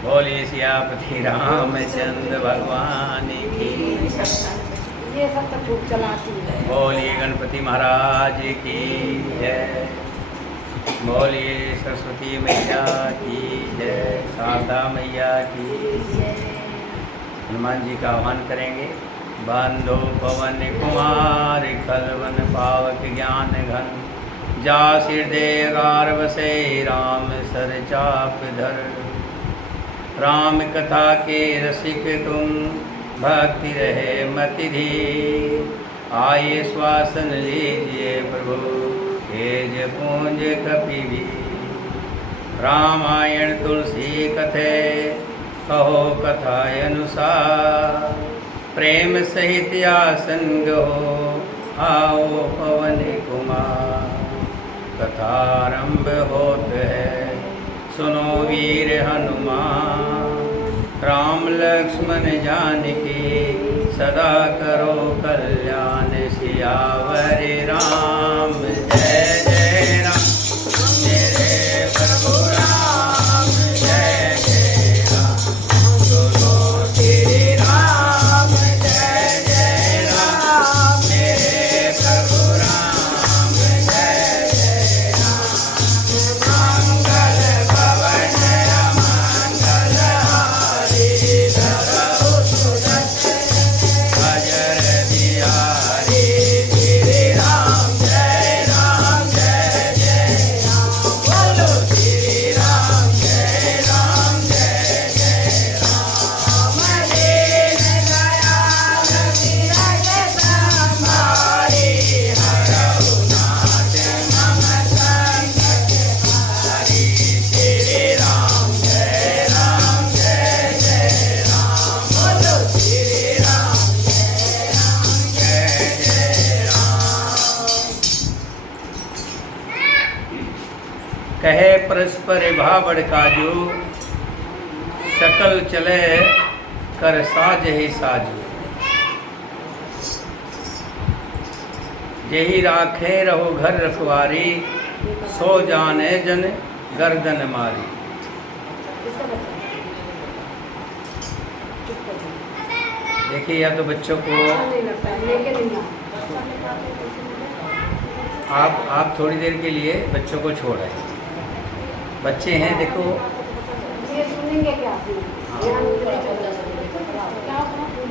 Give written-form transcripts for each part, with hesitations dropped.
बोलिए सियापति रामचंद्र भगवान की। ये सब तो खूब चलाती है। बोलिए गणपति महाराज की जय। बोलिए सरस्वती मैया की जय। शारदा मैया की जय। हनुमान जी का आह्वान करेंगे। बंधो पवन कुमार खलवन पावक ज्ञान घन जा हृदय गार बसे राम सर चाप धर। राम कथा के रसिक तुम भक्ति रहे मति धीर। आइए श्वासन लीजिए प्रभु तेज पूंज कपि। रामायण तुलसी कथे कहो कथा अनुसार। प्रेम सहित आसन गहो आओ पवन कुमार। कथारंभ होत है सुनो वीर हनुमान। राम लक्ष्मण जानकी सदा करो कल्याण। सियावर राम जय जय राम। मेरे प्रभु राम जय जय राम। सुनो श्री राम जय जय राम। मेरे प्रभु राम जय जय राम। मंगल भवन मंगल हारी धरहु सुदर्शन अजर बिहारी। श्री राम जय राम। बोलो श्री राम जय राम। दीन दयाल धीरज संभारी। हरहु नाथ मम संकट हारी। श्री राम जय राम। बोलो श्री राम जय राम। कहे परस्पर भावड़ काजू सकल चले कर साज ही साजू। जेहि राखे रहो घर रखवारी। सो जाने जन गर्दन मारी। देखिए या तो बच्चों को नहीं लगता है, लेके नहीं आता। आप थोड़ी देर के लिए बच्चों को छोड़ आए। बच्चे हैं देखो। ये सुनेंगे क्या? ध्यान नहीं चलता।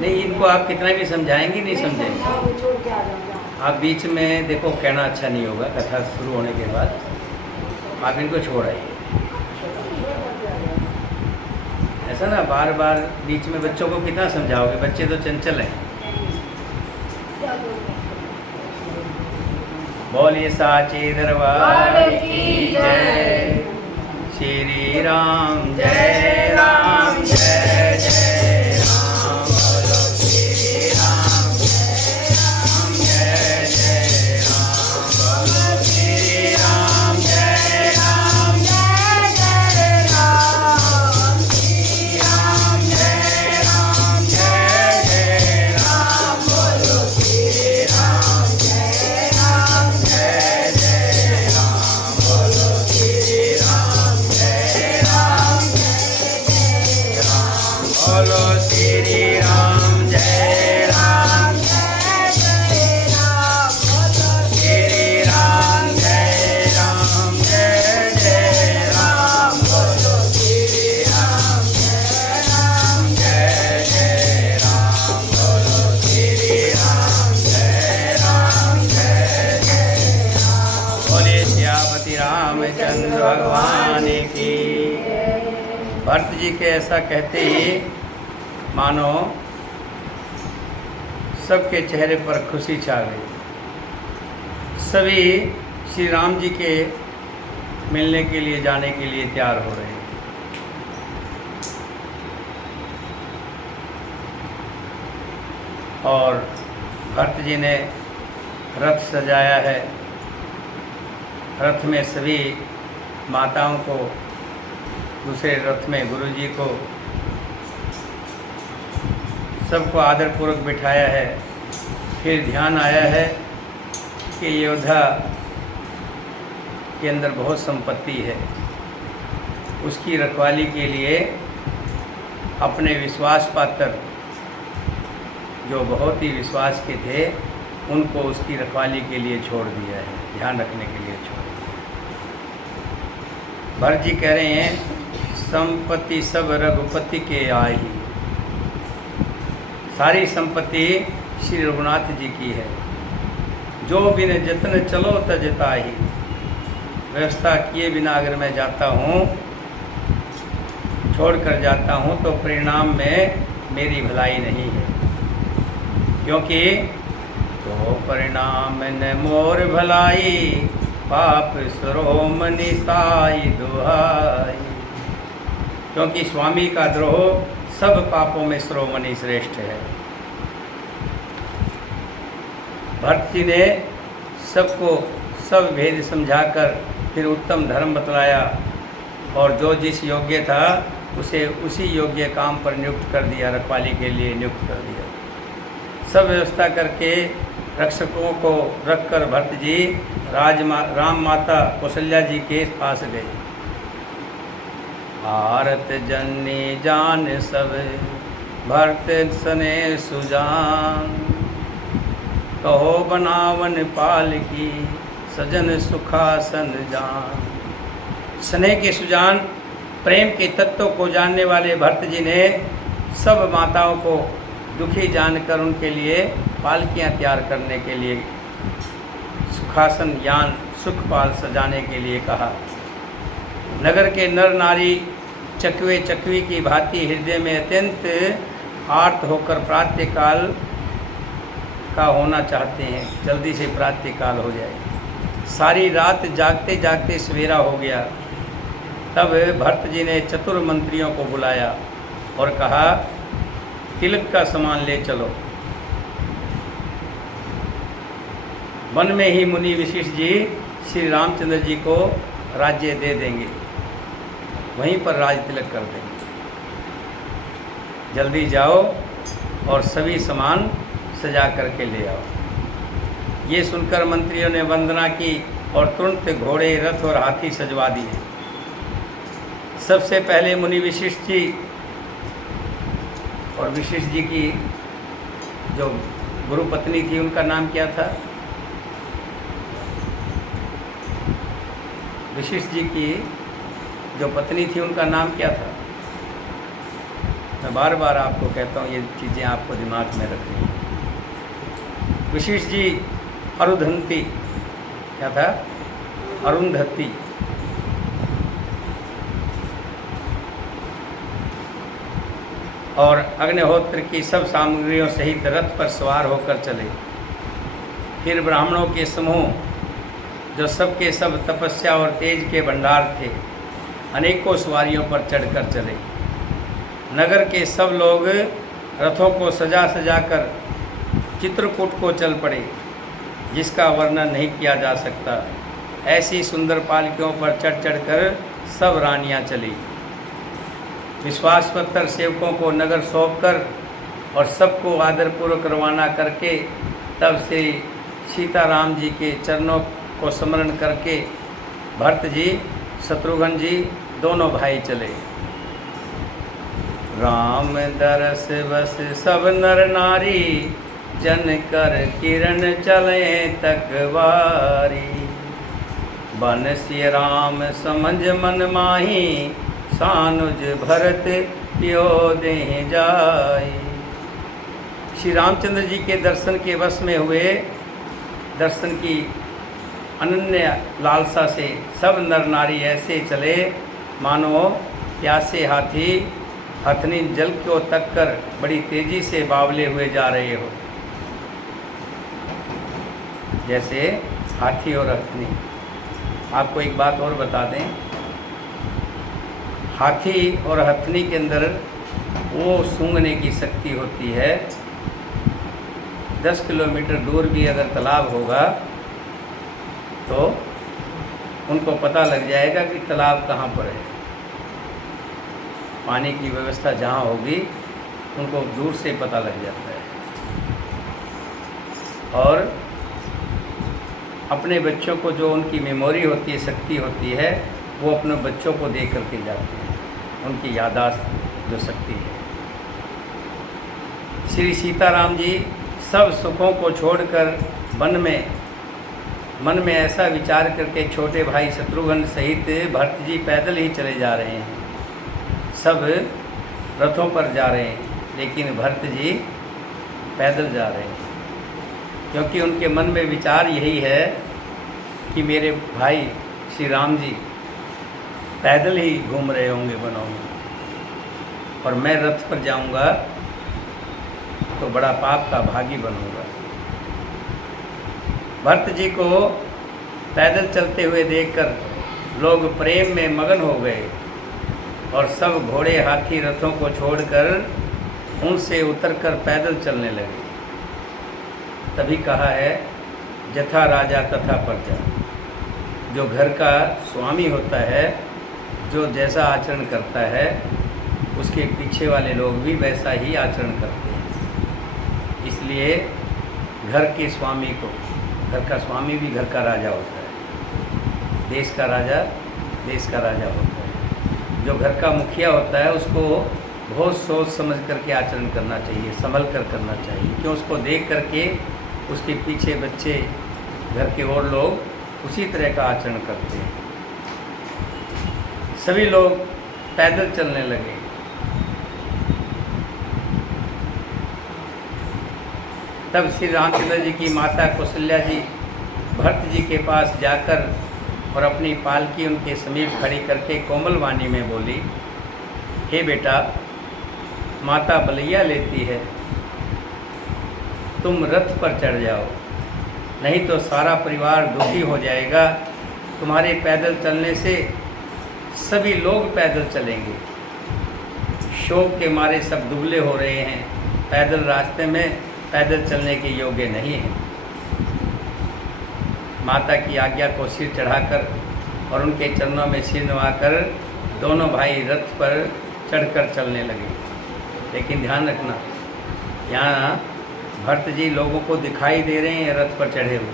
नहीं इनको आप कितना भी समझाएंगे नहीं समझेंगे। वो छोड़ के आ जाऊंगा। आप बीच में देखो कहना अच्छा नहीं होगा। कथा शुरू होने के बाद आप इनको छोड़ आइए। ऐसा ना बार बार बीच में बच्चों को कितना समझाओगे। बच्चे तो चंचल हैं। बोलिए साचे दरबार की जय। श्री राम जय राम जय जय राम। बोलो श्री राम जय जय राम। बोलो श्री राम जय राम जय राम। श्री राम जय राम जय राम। बोलो श्री राम जय राम बोलो श्री राम जय राम। बोलो श्री राम जय राम। बोलो श्री राम जय राम जय जय राम। बोलो श्री राम जय राम जय राम। बोलो श्री राम जय राम जय राम। बोले सियापति रामचंद्र भगवान की। भरत जी के ऐसा कहते ही मानो सबके चेहरे पर खुशी छा गई। सभी श्री राम जी के मिलने के लिए जाने के लिए तैयार हो रहे हैं। और भरत जी ने रथ सजाया है। रथ में सभी माताओं को, दूसरे रथ में गुरु जी को, सबको आदरपूर्वक बिठाया है। फिर ध्यान आया है कि योद्धा के अंदर बहुत संपत्ति है, उसकी रखवाली के लिए अपने विश्वास पात्र जो बहुत ही विश्वास के थे उनको उसकी रखवाली के लिए छोड़ दिया है, ध्यान रखने के लिए छोड़ दिया है। भरत जी कह रहे हैं संपत्ति सब रघुपति के आई, सारी संपत्ति श्री रघुनाथ जी की है। जो बिन जतन चलो तजता ही, व्यवस्था किए बिना अगर मैं जाता हूँ, छोड़ कर जाता हूँ तो परिणाम में मेरी भलाई नहीं है, क्योंकि तो परिणाम न मोर भलाई, पाप सरोमणि साई दुहाई। क्योंकि स्वामी का द्रोह सब पापों में शिरोमणि श्रेष्ठ है। भरत जी ने सबको सब भेद समझाकर फिर उत्तम धर्म बतलाया और जो जिस योग्य था उसे उसी योग्य काम पर नियुक्त कर दिया, रखवाली के लिए नियुक्त कर दिया। सब व्यवस्था करके रक्षकों को रखकर भरत जी राम माता कौशल्या जी के पास गए। भारत जननी जान सब भरत सने सुजान, कहो बनावन पाल की सजन सुखासन जान। स्नेह के सुजान, प्रेम के तत्व को जानने वाले भरत जी ने सब माताओं को दुखी जानकर उनके लिए पालकियां तैयार करने के लिए, सुखासन यान सुखपाल सजाने के लिए कहा। नगर के नर नारी चकवे चकवी की भांति हृदय में अत्यंत आर्त होकर प्रातःकाल का होना चाहते हैं, जल्दी से प्रातःकाल हो जाए। सारी रात जागते जागते सवेरा हो गया। तब भरत जी ने चतुर मंत्रियों को बुलाया और कहा तिलक का सामान ले चलो। वन में ही मुनि वशिष्ठ जी श्री रामचंद्र जी को राज्य दे देंगे, वहीं पर राज तिलक कर देंगे। जल्दी जाओ और सभी सामान सजा करके ले आओ। ये सुनकर मंत्रियों ने वंदना की और तुरंत घोड़े, रथ और हाथी सजवा दिए। सबसे पहले मुनि वशिष्ठ जी और वशिष्ठ जी की जो गुरु पत्नी थी उनका नाम क्या था? वशिष्ठ जी की जो पत्नी थी उनका नाम क्या था? मैं बार बार आपको कहता हूँ ये चीज़ें आपको दिमाग में रखनी। वशिष्ठ जी अरुंधति, क्या था? अरुंधति। और अग्निहोत्र की सब सामग्रियों सहित रथ पर सवार होकर चले। फिर ब्राह्मणों के समूह जो सबके सब तपस्या और तेज के भंडार थे, अनेकों सवारियों पर चढ़कर चले। नगर के सब लोग रथों को सजा सजा कर चित्रकूट को चल पड़े, जिसका वर्णन नहीं किया जा सकता। ऐसी सुंदर पालकियों पर चढ़ चढ़कर सब रानियां चली। विश्वासपत्र सेवकों को नगर सौंपकर और सबको आदरपूर्वक रवाना करके तब से सीताराम जी के चरणों को स्मरण करके भरत जी, शत्रुघ्न जी दोनों भाई चले। राम दरस बस सब नर नारी, जन कर किरण चले तकवारी। बनसी राम समझ मन माही, सानुज भरत पियो दे जाई। श्री रामचंद्र जी के दर्शन के वश में हुए, दर्शन की अनन्य लालसा से सब नर नारी ऐसे चले मानो प्यासे हाथी हथनी जल को तक कर बड़ी तेजी से बावले हुए जा रहे हो, जैसे हाथी और हथनी। आपको एक बात और बता दें, हाथी और हथनी के अंदर वो सूंघने की शक्ति होती है। 10 किलोमीटर दूर भी अगर तालाब होगा तो उनको पता लग जाएगा कि तालाब कहाँ पर है। पानी की व्यवस्था जहाँ होगी उनको दूर से पता लग जाता है। और अपने बच्चों को जो उनकी मेमोरी होती है, शक्ति होती है, वो अपने बच्चों को दे करके जाते हैं, उनकी याददाश्त जो शक्ति है। श्री सीताराम जी सब सुखों को छोड़कर मन में ऐसा विचार करके छोटे भाई शत्रुघ्न सहित भरत जी पैदल ही चले जा रहे हैं। सब रथों पर जा रहे हैं, लेकिन भरत जी पैदल जा रहे हैं, क्योंकि उनके मन में विचार यही है कि मेरे भाई श्री राम जी पैदल ही घूम रहे होंगे वनों में, और मैं रथ पर जाऊंगा तो बड़ा पाप का भागी बनूंगा। भरत जी को पैदल चलते हुए देखकर लोग प्रेम में मगन हो गए और सब घोड़े हाथी रथों को छोड़कर उनसे उतरकर पैदल चलने लगे। तभी कहा है, जथा राजा तथा प्रजा। जो घर का स्वामी होता है, जो जैसा आचरण करता है, उसके पीछे वाले लोग भी वैसा ही आचरण करते हैं। इसलिए घर के स्वामी को, घर का स्वामी भी घर का राजा होता है, देश का राजा देश का राजा होता है। जो घर का मुखिया होता है, उसको बहुत सोच समझ करके आचरण करना चाहिए, संभल कर करना चाहिए, क्यों उसको देख करके उसके पीछे बच्चे, घर के और लोग उसी तरह का आचरण करते हैं। सभी लोग पैदल चलने लगे। तब श्री रामचंद्र जी की माता कौशल्या जी भरत जी के पास जाकर और अपनी पालकी उनके समीप खड़ी करके कोमल वाणी में बोली, हे बेटा, माता बलैया लेती है, तुम रथ पर चढ़ जाओ, नहीं तो सारा परिवार दुखी हो जाएगा। तुम्हारे पैदल चलने से सभी लोग पैदल चलेंगे। शोक के मारे सब दुबले हो रहे हैं, पैदल रास्ते में पैदल चलने के योग्य नहीं है। माता की आज्ञा को सिर चढ़ाकर और उनके चरणों में सिर नवाकर दोनों भाई रथ पर चढ़कर चलने लगे। लेकिन ध्यान रखना, यहाँ भरत जी लोगों को दिखाई दे रहे हैं रथ पर चढ़े हुए,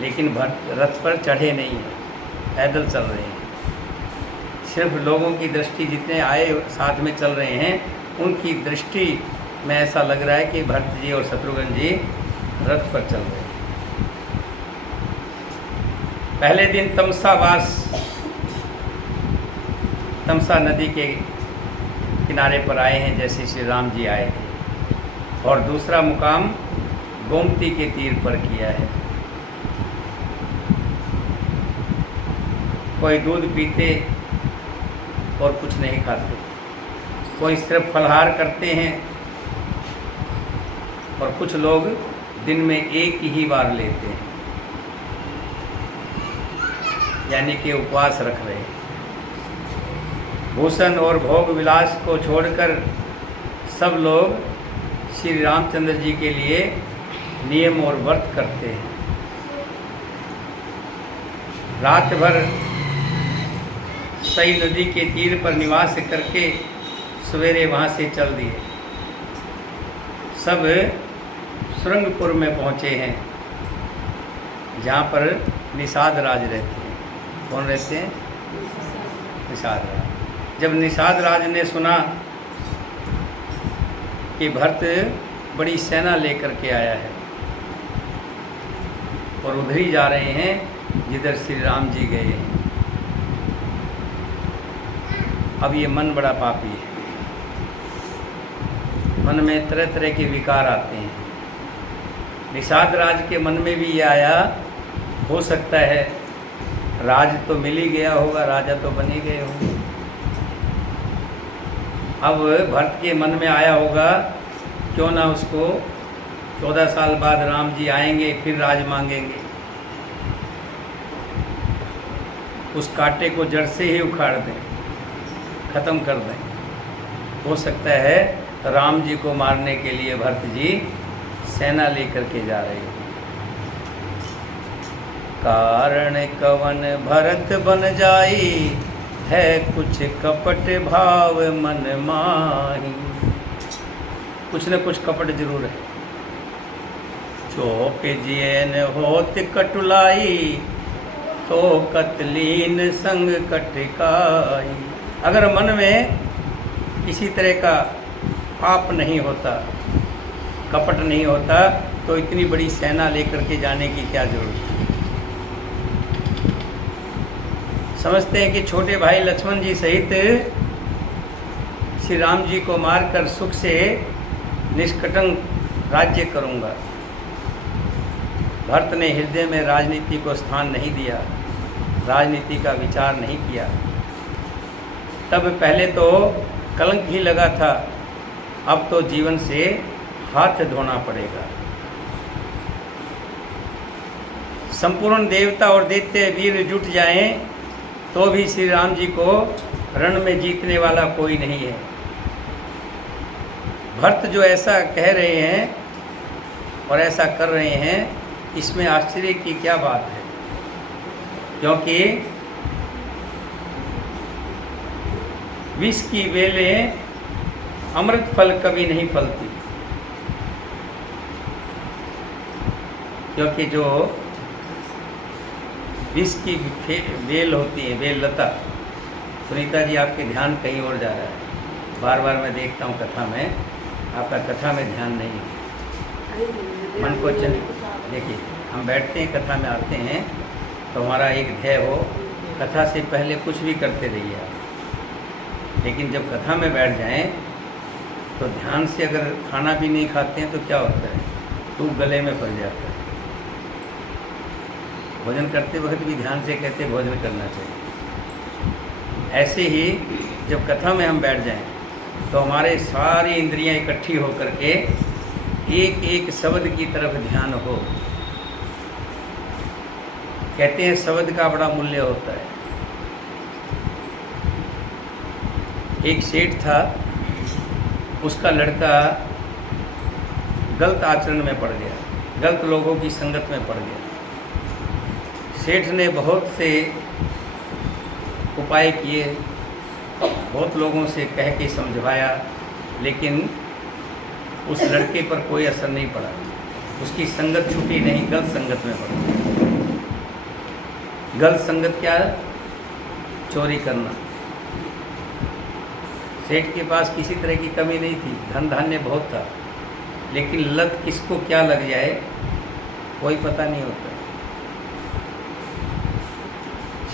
लेकिन भरत रथ पर चढ़े नहीं हैं, पैदल चल रहे हैं। सिर्फ लोगों की दृष्टि, जितने आए साथ में चल रहे हैं, उनकी दृष्टि में ऐसा लग रहा है कि भरत जी और शत्रुघ्न जी रथ पर चल रहे हैं। पहले दिन तमसा नदी के किनारे पर आए हैं, जैसे श्री राम जी आए थे, और दूसरा मुकाम गोमती के तीर पर किया है। कोई दूध पीते और कुछ नहीं खाते, कोई सिर्फ फलाहार करते हैं, और कुछ लोग दिन में एक ही बार लेते हैं, यानी कि उपवास रख रहे हैं। भूषण और भोग विलास को छोड़कर सब लोग श्री रामचंद्र जी के लिए नियम और व्रत करते हैं। रात भर सई नदी के तीर पर निवास करके सवेरे वहाँ से चल दिए। सब सुरंगपुर में पहुँचे हैं, जहाँ पर निषाद राज रहते हैं। कौन रहते हैं? निषाद राज। जब निषाद राज ने सुना कि भरत बड़ी सेना लेकर के आया है और उधर ही जा रहे हैं जिधर श्री राम जी गए हैं, अब ये मन बड़ा पापी है, मन में तरह तरह के विकार आते हैं। निषाद राज के मन में भी ये आया, हो सकता है राज तो मिल ही गया होगा, राजा तो बन ही गए होंगे। अब भरत के मन में आया होगा, क्यों ना उसको 14 साल बाद राम जी आएंगे, फिर राज मांगेंगे, उस कांटे को जड़ से ही उखाड़ दें, ख़त्म कर दें। हो सकता है राम जी को मारने के लिए भरत जी सेना लेकर के जा रहे हैं। कारण कवन भरत बन जाई, है कुछ कपट भाव मन माही। कुछ न कुछ कपट जरूर है। चौप जियन होत कटुलाई, तो कतलीन संग कटकाई। अगर मन में किसी तरह का पाप नहीं होता, कपट नहीं होता, तो इतनी बड़ी सेना लेकर के जाने की क्या जरूरत है। समझते हैं कि छोटे भाई लक्ष्मण जी सहित श्री राम जी को मारकर सुख से निष्कटंक राज्य करूंगा। भरत ने हृदय में राजनीति को स्थान नहीं दिया, राजनीति का विचार नहीं किया। तब पहले तो कलंक ही लगा था, अब तो जीवन से हाथ धोना पड़ेगा। संपूर्ण देवता और दैत्य वीर जुट जाएं तो भी श्री राम जी को रण में जीतने वाला कोई नहीं है। भरत जो ऐसा कह रहे हैं और ऐसा कर रहे हैं, इसमें आश्चर्य की क्या बात है, क्योंकि विष की बेलें अमृत फल कभी नहीं फलती। क्योंकि जो विष की बेल होती है, बेल लता, सुनीता जी आपके ध्यान कहीं और जा रहा है। बार बार मैं देखता हूँ कथा में, आपका कथा में ध्यान नहीं है। मन को चल देखिए, हम बैठते हैं कथा में आते हैं तो हमारा एक ध्येय हो, कथा से पहले कुछ भी करते रहिए आप। लेकिन जब कथा में बैठ जाएं तो ध्यान से अगर खाना भी नहीं खाते हैं तो क्या होता है, तो गले में पड़ जाता है। भोजन करते वक्त भी ध्यान से कहते भोजन करना चाहिए। ऐसे ही जब कथा में हम बैठ जाएं तो हमारे सारी इंद्रियां इकट्ठी होकर के एक एक शब्द की तरफ ध्यान हो। कहते हैं शब्द का बड़ा मूल्य होता है। एक सेठ था, उसका लड़का गलत आचरण में पड़ गया, गलत लोगों की संगत में पड़ गया। सेठ ने बहुत से उपाय किए, बहुत लोगों से कह के समझवाया, लेकिन उस लड़के पर कोई असर नहीं पड़ा। उसकी संगत छूटी नहीं, गलत संगत में पड़ गया। गलत संगत क्या है? चोरी करना। सेठ के पास किसी तरह की कमी नहीं थी, धन धान्य बहुत था, लेकिन लत किसको क्या लग जाए कोई पता नहीं होता।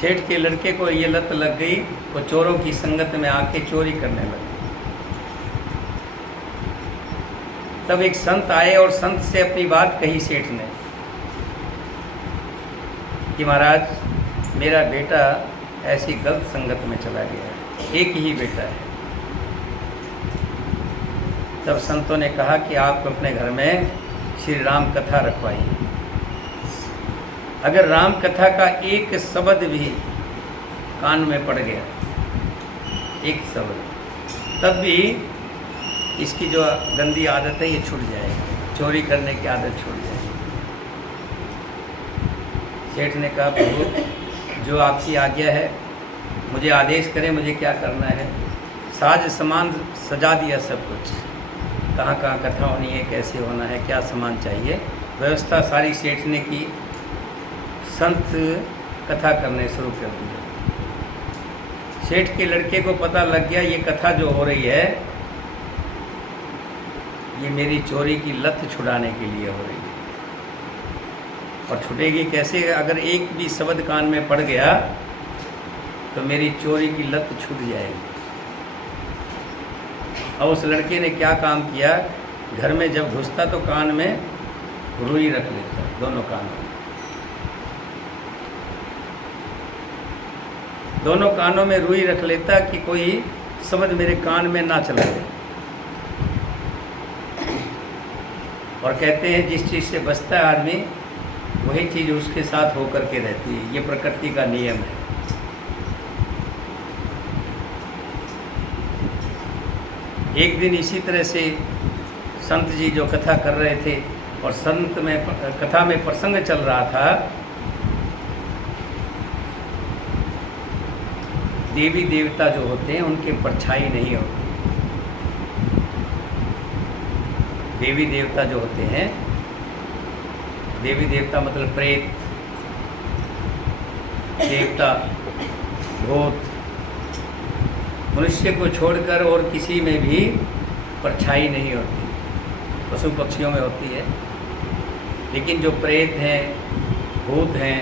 सेठ के लड़के को ये लत लग गई, वो चोरों की संगत में आके चोरी करने लगा। तब एक संत आए और संत से अपनी बात कही सेठ ने कि महाराज मेरा बेटा ऐसी गलत संगत में चला गया है, एक ही बेटा है। तब संतों ने कहा कि आप अपने घर में श्री राम कथा रखवाइए। अगर राम कथा का एक शब्द भी कान में पड़ गया, एक शब्द, तब भी इसकी जो गंदी आदत है ये छूट जाएगी, चोरी करने की आदत छूट जाएगी। सेठ ने कहा प्रभु जो आपकी आज्ञा है, मुझे आदेश करें मुझे क्या करना है। साज सामान सजा दिया सब कुछ, कहाँ कहाँ कथा होनी है, कैसे होना है, क्या सामान चाहिए, व्यवस्था सारी सेठ ने की। संत कथा करने शुरू कर दिया। सेठ के लड़के को पता लग गया ये कथा जो हो रही है ये मेरी चोरी की लत छुड़ाने के लिए हो रही है। और छुटेगी कैसे? अगर एक भी शब्द कान में पड़ गया तो मेरी चोरी की लत छूट जाएगी। अब उस लड़के ने क्या काम किया, घर में जब घुसता तो कान में रुई रख लेता, दोनों कानों में, दोनों कानों में रुई रख लेता कि कोई शब्द मेरे कान में ना चला जाए। और कहते हैं जिस चीज़ से बचता है आदमी वही चीज़ उसके साथ होकर के रहती है, ये प्रकृति का नियम है। एक दिन इसी तरह से संत जी जो कथा कर रहे थे और संत में कथा में प्रसंग चल रहा था, देवी देवता जो होते हैं उनके परछाई नहीं होती। देवी देवता जो होते हैं, देवी देवता मतलब प्रेत, देवता, भूत, मनुष्य को छोड़कर और किसी में भी परछाई नहीं होती, पशु पक्षियों में होती है, लेकिन जो प्रेत हैं, भूत हैं,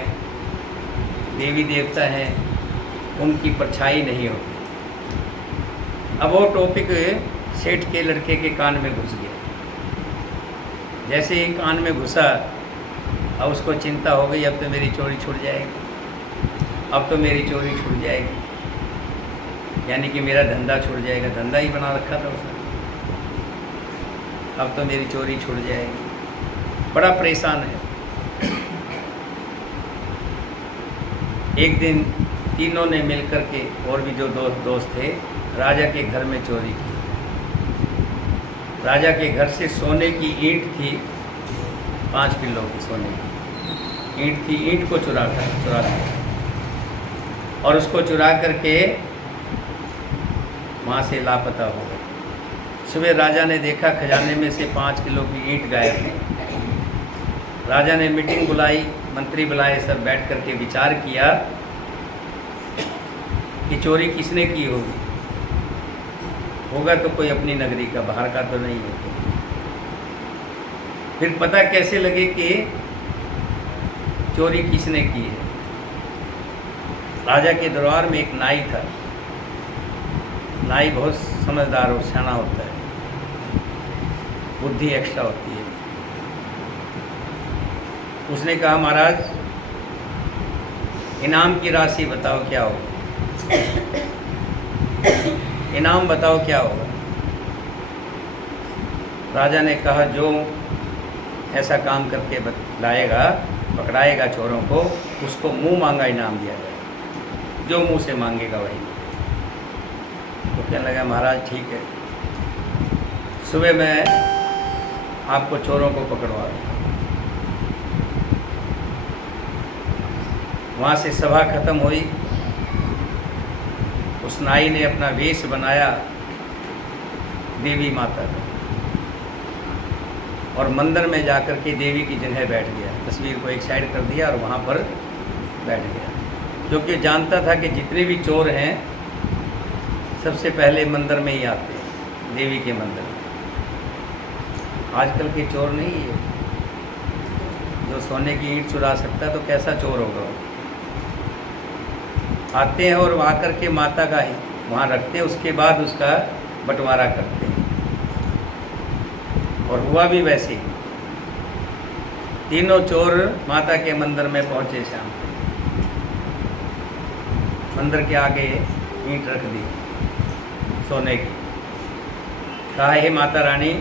देवी देवता हैं, उनकी परछाई नहीं होती। अब वो टॉपिक सेठ के लड़के के कान में घुस गया। जैसे ही कान में घुसा, अब उसको चिंता हो गई, अब तो मेरी चोरी छूट जाएगी, अब तो मेरी चोरी छूट जाएगी, यानी कि मेरा धंधा छूट जाएगा। धंधा ही बना रखा था उसने, अब तो मेरी चोरी छूट जाएगी। बड़ा परेशान है। एक दिन तीनों ने मिलकर के, और भी जो दोस्त थे, राजा के घर में चोरी की। राजा के घर से सोने की ईंट थी, 5 किलो की सोने की ईंट थी। ईंट को चुरा लिया और उसको चुरा करके वहाँ से लापता हो गए। सुबह राजा ने देखा खजाने में से 5 किलो की ईंट गायब है। राजा ने मीटिंग बुलाई, मंत्री बुलाए, सब बैठ करके विचार किया कि चोरी किसने की होगी। होगा तो कोई अपनी नगरी का, बाहर का तो नहीं है। फिर पता कैसे लगे कि चोरी किसने की है। राजा के दरबार में एक नाई था। नाई बहुत समझदार और सियाना होता है, बुद्धि एक्स्ट्रा होती है। उसने कहा, महाराज इनाम की राशि बताओ क्या होगा, इनाम बताओ क्या होगा। राजा ने कहा, जो ऐसा काम करके लाएगा, पकड़ाएगा चोरों को, उसको मुंह मांगा इनाम दिया जाएगा, जो मुंह से मांगेगा वही। तो कहने लगा, महाराज ठीक है, सुबह मैं आपको चोरों को पकड़वा दूँ। वहाँ से सभा खत्म हुई। उस नाई ने अपना वेश बनाया देवी माता का, और मंदिर में जाकर के देवी की जगह बैठ गया। तस्वीर को एक साइड कर दिया और वहाँ पर बैठ गया, क्योंकि जानता था कि जितने भी चोर हैं सबसे पहले मंदिर में ही आते हैं, देवी के मंदिर में। आजकल के चोर नहीं है, जो सोने की ईंट चुरा सकता तो कैसा चोर होगा। आते हैं और आकर के माता का ही वहाँ रखते हैं, उसके बाद उसका बंटवारा करते हैं। और हुआ भी वैसे ही। तीनों चोर माता के मंदिर में पहुँचे शाम को। मंदिर के आगे ईंट रख दी सोने की। कहा, हे माता रानी,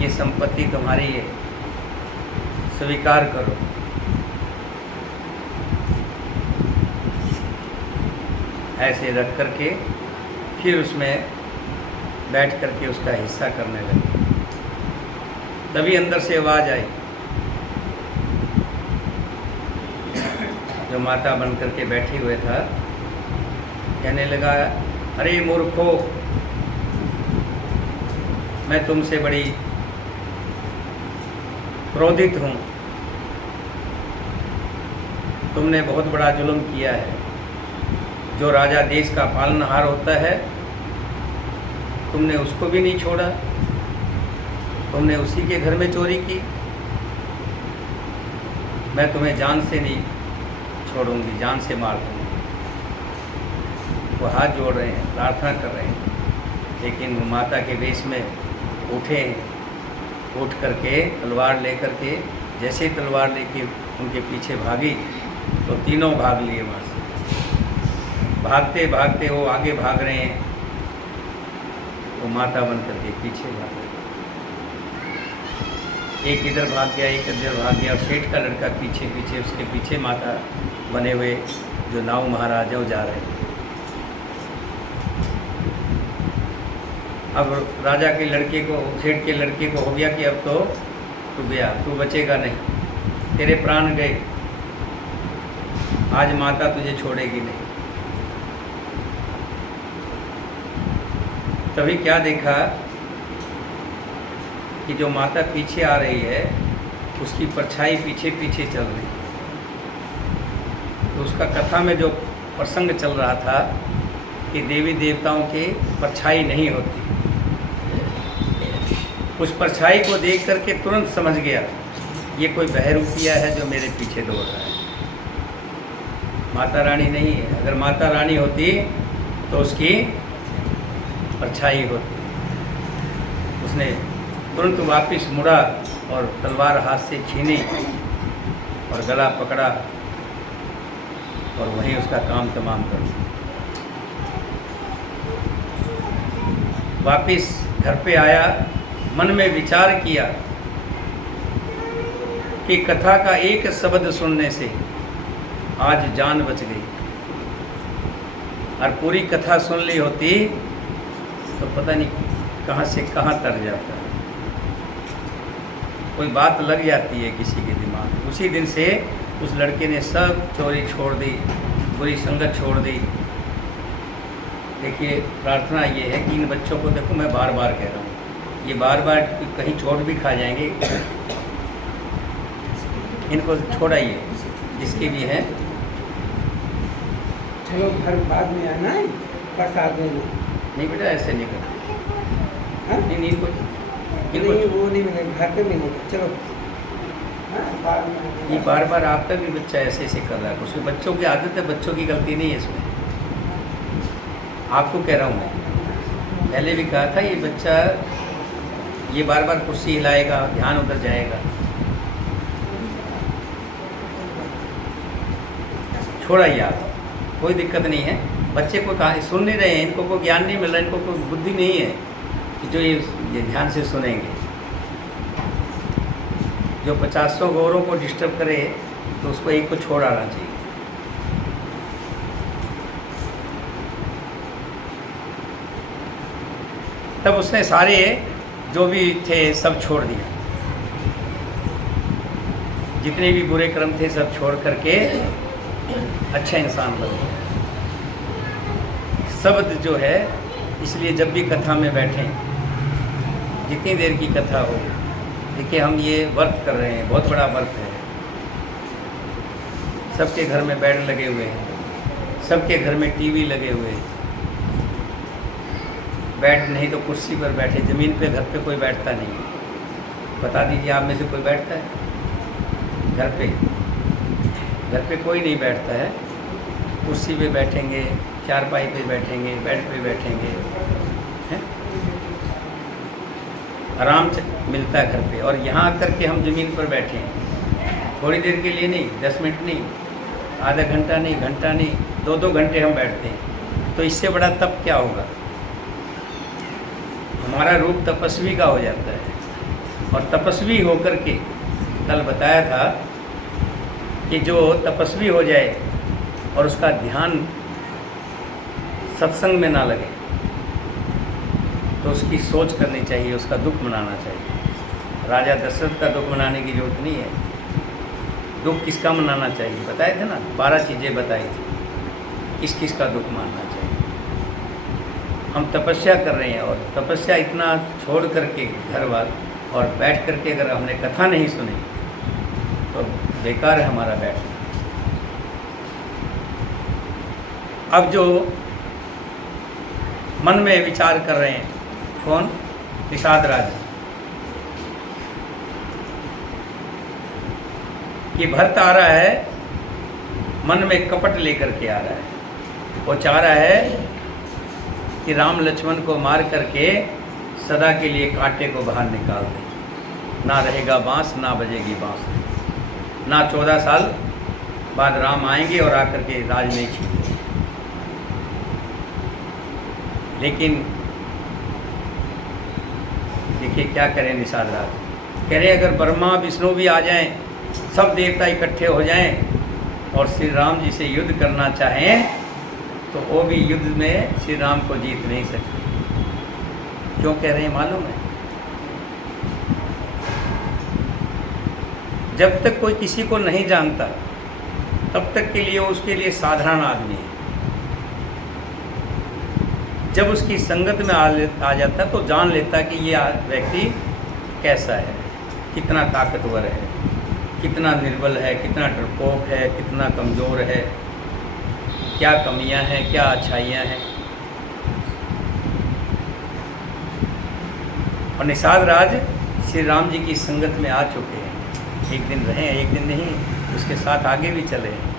ये संपत्ति तुम्हारी है, स्वीकार करो। ऐसे रख करके फिर उसमें बैठ करके उसका हिस्सा करने लगे। तभी अंदर से आवाज़ आई, जो माता बन करके बैठे हुए था, कहने लगा, अरे मूर्खो, मैं तुमसे बड़ी क्रोधित हूँ। तुमने बहुत बड़ा जुल्म किया है। जो राजा देश का पालनहार होता है, तुमने उसको भी नहीं छोड़ा, तुमने उसी के घर में चोरी की। मैं तुम्हें जान से नहीं छोड़ूंगी, जान से मार दूंगी। वो हाथ जोड़ रहे हैं, प्रार्थना कर रहे हैं, लेकिन वो माता के वेश में उठे। उठ करके तलवार लेकर के, जैसे ही तलवार लेके उनके पीछे भागी तो तीनों भाग लिए वहाँ से। भागते भागते वो आगे भाग रहे हैं, वो माता बन करके पीछे भाग रहे। एक इधर भाग गया, एक इधर भाग गया, और सेठ का लड़का पीछे पीछे, उसके पीछे माता बने हुए जो नाऊ महाराज है वो जा रहे हैं। अब राजा के लड़के को, सेठ के लड़के को हो गया कि अब तो तू गया, तू बचेगा नहीं, तेरे प्राण गए, आज माता तुझे छोड़ेगी नहीं। तभी क्या देखा कि जो माता पीछे आ रही है, उसकी परछाई पीछे पीछे चल रही है। तो उसका कथा में जो प्रसंग चल रहा था कि देवी देवताओं की परछाई नहीं होती, उस परछाई को देख करके तुरंत समझ गया ये कोई बहरूपिया है जो मेरे पीछे दौड़ रहा है, माता रानी नहीं है। अगर माता रानी होती तो उसकी परछाई होती। उसने तुरंत वापस मुड़ा और तलवार हाथ से छीनी और गला पकड़ा और वहीं उसका काम तमाम कर दिया। वापस घर पे आया, मन में विचार किया कि कथा का एक शब्द सुनने से आज जान बच गई, और पूरी कथा सुन ली होती तो पता नहीं कहाँ से कहाँ तर जाता है। कोई बात लग जाती है किसी के दिमाग में। उसी दिन से उस लड़के ने सब चोरी छोड़ दी, बुरी संगत छोड़ दी। देखिए, प्रार्थना ये है कि इन बच्चों को, देखो मैं बार बार कह रहा हूँ, ये बार बार कहीं चोट भी खा जाएंगे, इनको छोड़ाइए जिसके भी है। चलो घर बाद में आना है, प्रसाद लेना। नहीं बेटा, ऐसे नहीं करना। हाँ? नहीं, इनको नहीं, वो नहीं मिलेगा, घर पे मिलेगा। चलो हाँ, बाद में आना। ये बार बार आपका भी बच्चा ऐसे ऐसे कर रहा है। कुछ बच्चों की आदत है, बच्चों की गलती नहीं है इसमें। आपको कह रहा हूँ मैं, पहले भी कहा था, ये बच्चा ये बार बार कुर्सी हिलाएगा, ध्यान उधर जाएगा। छोड़ाइए आप, कोई दिक्कत नहीं है। बच्चे को कहा सुन नहीं रहे हैं, इनको कोई ज्ञान नहीं मिल रहा, इनको कोई बुद्धि नहीं है कि जो ये ध्यान से सुनेंगे। जो 50 गौरों को डिस्टर्ब करे तो उसको एक को छोड़ आना चाहिए। तब उसने सारे जो भी थे सब छोड़ दिया, जितने भी बुरे कर्म थे सब छोड़ करके अच्छा इंसान बन गया। शब्द जो है, इसलिए जब भी कथा में बैठें, जितनी देर की कथा हो, देखिए हम ये व्रत कर रहे हैं, बहुत बड़ा व्रत है। सबके घर में बेड लगे हुए हैं, सबके घर में टीवी लगे हुए हैं। बेड नहीं तो कुर्सी पर बैठे, ज़मीन पे घर पे कोई बैठता नहीं। बता दीजिए आप में से कोई बैठता है घर पे? घर पे कोई नहीं बैठता है। कुर्सी पे बैठेंगे, चारपाई पे बैठेंगे, बेड पे बैठेंगे, हैं? आराम से मिलता है घर पे। और यहाँ आकर के हम ज़मीन पर बैठे हैं, थोड़ी देर के लिए नहीं, 10 मिनट नहीं, आधा घंटा नहीं, घंटा नहीं, 2-2 घंटे हम बैठते हैं। तो इससे बड़ा तप क्या होगा? हमारा रूप तपस्वी का हो जाता है। और तपस्वी होकर के, कल बताया था कि जो तपस्वी हो जाए और उसका ध्यान सत्संग में ना लगे तो उसकी सोच करनी चाहिए, उसका दुख मनाना चाहिए। राजा दशरथ का दुख मनाने की जरूरत नहीं है। दुख किसका मनाना चाहिए बताए थे ना, 12 चीज़ें बताई थी, किस किस का दुख मानना चाहिए। हम तपस्या कर रहे हैं और तपस्या इतना छोड़ करके घर बार और बैठ करके अगर हमने कथा नहीं सुनी तो बेकार है हमारा बैठना। अब जो मन में विचार कर रहे हैं, कौन? निषाद राज, कि भरत आ रहा है, मन में कपट लेकर के आ रहा है। वो चाह रहा है कि राम लक्ष्मण को मार करके सदा के लिए कांटे को बाहर निकाल दे। ना रहेगा बांस, ना बजेगी बांसुरी, ना 14 साल बाद राम आएंगे और आकर के राज नहीं छीनेंगे। लेकिन देखिए क्या करें निषाद राज, कह रहे अगर ब्रह्मा विष्णु भी आ जाएं, सब देवता इकट्ठे हो जाएं और श्री राम जी से युद्ध करना चाहें तो वो भी युद्ध में श्री राम को जीत नहीं सकते। क्यों कह रहे हैं मालूम है? जब तक कोई किसी को नहीं जानता तब तक के लिए उसके लिए साधारण आदमी है। जब उसकी संगत में आ जाता तो जान लेता कि ये व्यक्ति कैसा है, कितना ताकतवर है, कितना निर्बल है, कितना डरपोक है, कितना कमज़ोर है, क्या कमियां हैं, क्या अच्छाइयां हैं। और निषाद राज श्री राम जी की संगत में आ चुके हैं। एक दिन रहे, एक दिन नहीं, उसके साथ आगे भी चले हैं।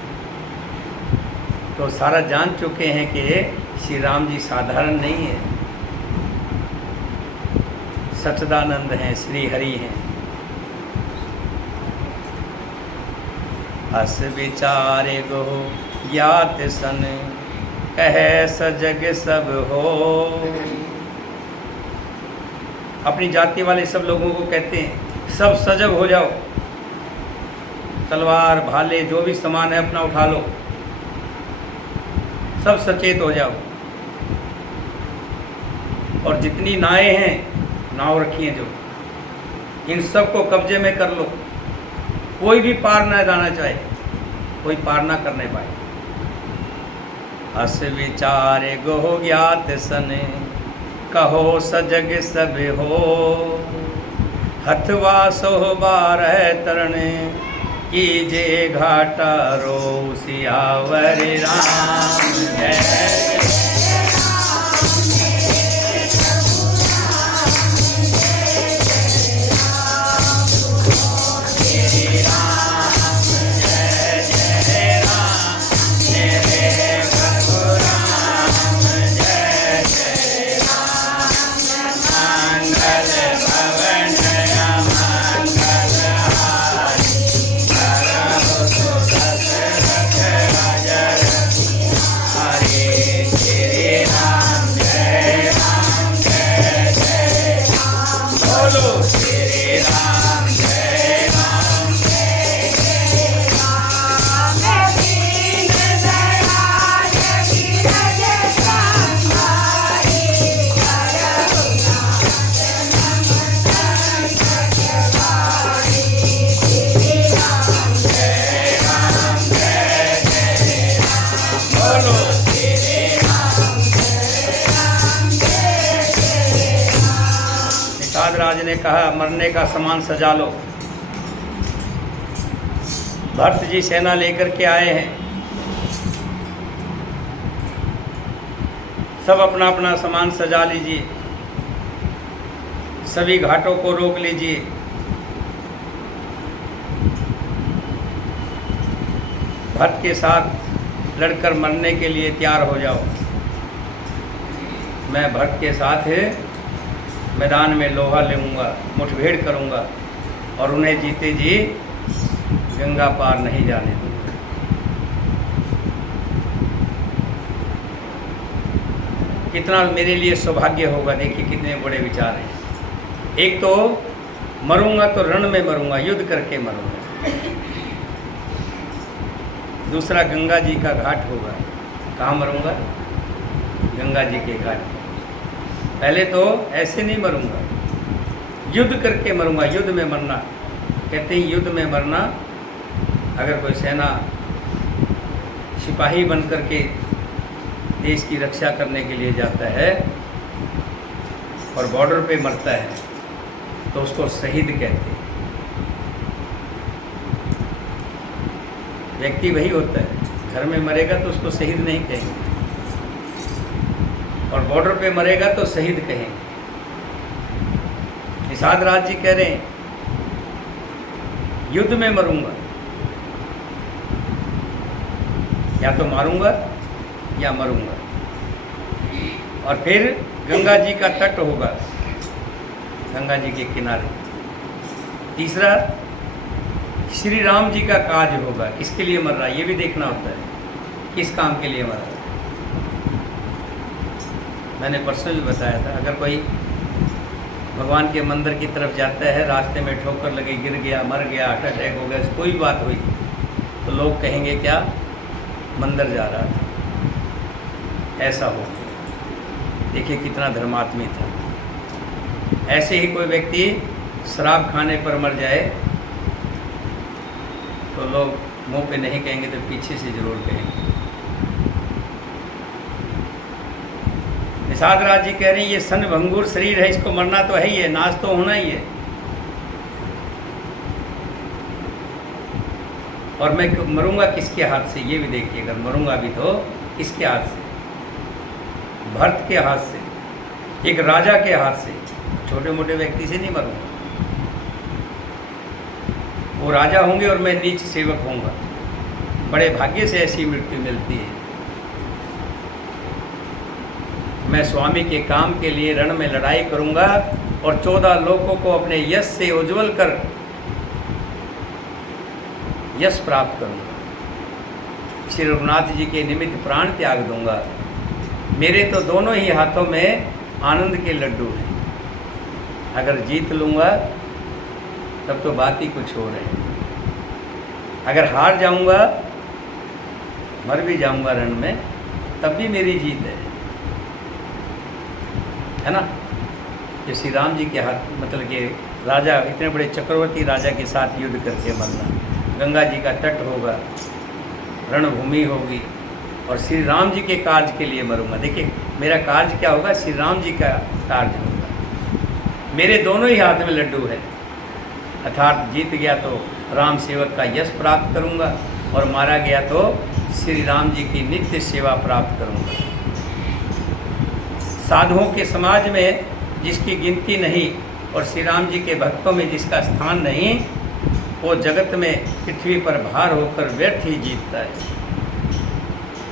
तो सारा जान चुके हैं कि श्री राम जी साधारण नहीं है, सच्चिदानंद हैं, श्री हरि हैं। अस विचारे गो ज्ञात सन, कहे सजग सब हो। अपनी जाति वाले सब लोगों को कहते हैं सब सजग हो जाओ, तलवार भाले जो भी सामान है अपना उठा लो, सब सचेत हो जाओ। और जितनी नावें हैं, नाव रखी हैं जो, इन सब को कब्जे में कर लो। कोई भी पार ना जाना चाहे, कोई पार ना करने पाए। अस विचारे गो ज्ञात सन, कहो सजग सब हो। हथवा सोह बारह तरणे, कीजे घाटा रो। सियावर राम जय। राज ने कहा मरने का सामान सजा लो। भरत जी सेना लेकर के आए हैं, सब अपना अपना सामान सजा लीजिए, सभी घाटों को रोक लीजिए। भरत के साथ लड़कर मरने के लिए तैयार हो जाओ। मैं भरत के साथ मैदान में लोहा लूँगा, मुठभेड़ करूँगा और उन्हें जीते जी गंगा पार नहीं जाने दूँगा। कितना मेरे लिए सौभाग्य होगा। देखिए कितने बड़े विचार हैं। एक तो मरूंगा तो रण में मरूंगा, युद्ध करके मरूंगा। दूसरा गंगा जी का घाट होगा। कहाँ मरूंगा? गंगा जी के घाट पर। पहले तो ऐसे नहीं मरूंगा, युद्ध करके मरूंगा। युद्ध में मरना, कहते हैं युद्ध में मरना। अगर कोई सेना सिपाही बन करके देश की रक्षा करने के लिए जाता है और बॉर्डर पे मरता है तो उसको शहीद कहते हैं। व्यक्ति वही होता है, घर में मरेगा तो उसको शहीद नहीं कहेंगे और बॉर्डर पे मरेगा तो शहीद कहेंगे। निषाद राज जी कह रहे हैं युद्ध में मरूंगा, या तो मारूंगा या मरूंगा। और फिर गंगा जी का तट होगा, गंगा जी के किनारे। तीसरा श्री राम जी का काज होगा। किसके लिए मर रहा है ये भी देखना होता है, किस काम के लिए मर रहा है। मैंने परसों भी बताया था, अगर कोई भगवान के मंदिर की तरफ जाता है, रास्ते में ठोकर लगे, गिर गया, मर गया, हार्ट अटैक हो गया, कोई बात हुई तो लोग कहेंगे क्या मंदिर जा रहा था। ऐसा हो गया। देखिए कितना धर्मात्मी था। ऐसे ही कोई व्यक्ति शराब खाने पर मर जाए तो लोग मुंह पे नहीं कहेंगे तो पीछे से जरूर कहेंगे। निषाद राज जी कह रहे हैं ये सन भंगुर शरीर है, इसको मरना तो है ही है, नाश तो होना ही है। और मैं मरूंगा किसके हाथ से ये भी देखिए। अगर मरूंगा भी तो किसके हाथ से? भरत के हाथ से, एक राजा के हाथ से। छोटे मोटे व्यक्ति से नहीं मरूंगा। वो राजा होंगे और मैं नीच सेवक होऊंगा। बड़े भाग्य से ऐसी मृत्यु मिलती है। मैं स्वामी के काम के लिए रण में लड़ाई करूंगा और 14 लोगों को अपने यश से उज्जवल कर यश प्राप्त करूंगा। श्री रघुनाथ जी के निमित्त प्राण त्याग दूंगा। मेरे तो दोनों ही हाथों में आनंद के लड्डू हैं। अगर जीत लूँगा तब तो बात ही कुछ हो रही है। अगर हार जाऊंगा, मर भी जाऊंगा रण में, तब भी मेरी जीत है ना। जो श्री राम जी के हाथ, मतलब कि राजा, इतने बड़े चक्रवर्ती राजा के साथ युद्ध करके मरना, गंगा जी का तट होगा, रणभूमि होगी और श्री राम जी के कार्य के लिए मरूंगा। देखिए मेरा कार्य क्या होगा, श्री राम जी का कार्य होगा। मेरे दोनों ही हाथ में लड्डू है, अर्थात जीत गया तो राम सेवक का यश प्राप्त करूंगा और मारा गया तो श्री राम जी की नित्य सेवा प्राप्त करूंगा। साधुओं के समाज में जिसकी गिनती नहीं और श्री राम जी के भक्तों में जिसका स्थान नहीं, वो जगत में पृथ्वी पर भार होकर व्यर्थ ही जीतता है।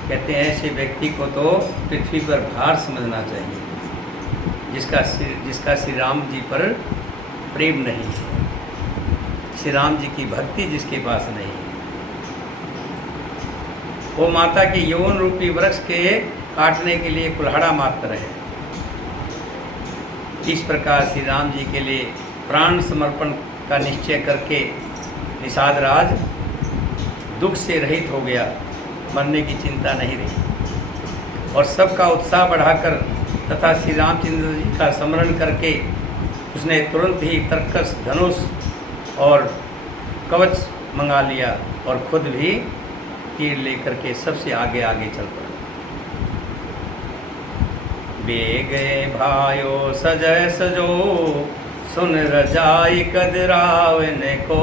कहते हैं ऐसे व्यक्ति को तो पृथ्वी पर भार समझना चाहिए, जिसका श्री राम जी पर प्रेम नहीं है, श्री राम जी की भक्ति जिसके पास नहीं है। वो माता के यौवन रूपी वृक्ष के काटने के लिए कुल्हाड़ा मात्र है। इस प्रकार श्री राम जी के लिए प्राण समर्पण का निश्चय करके निषाद राज दुख से रहित हो गया, मरने की चिंता नहीं रही और सबका उत्साह बढ़ाकर तथा श्री रामचंद्र जी का स्मरण करके उसने तुरंत ही तरकस, धनुष और कवच मंगा लिया और खुद भी तीर लेकर के सबसे आगे आगे चल पड़ा। बेगे भायो सजय सजो, सुन रजाई कदरावन को,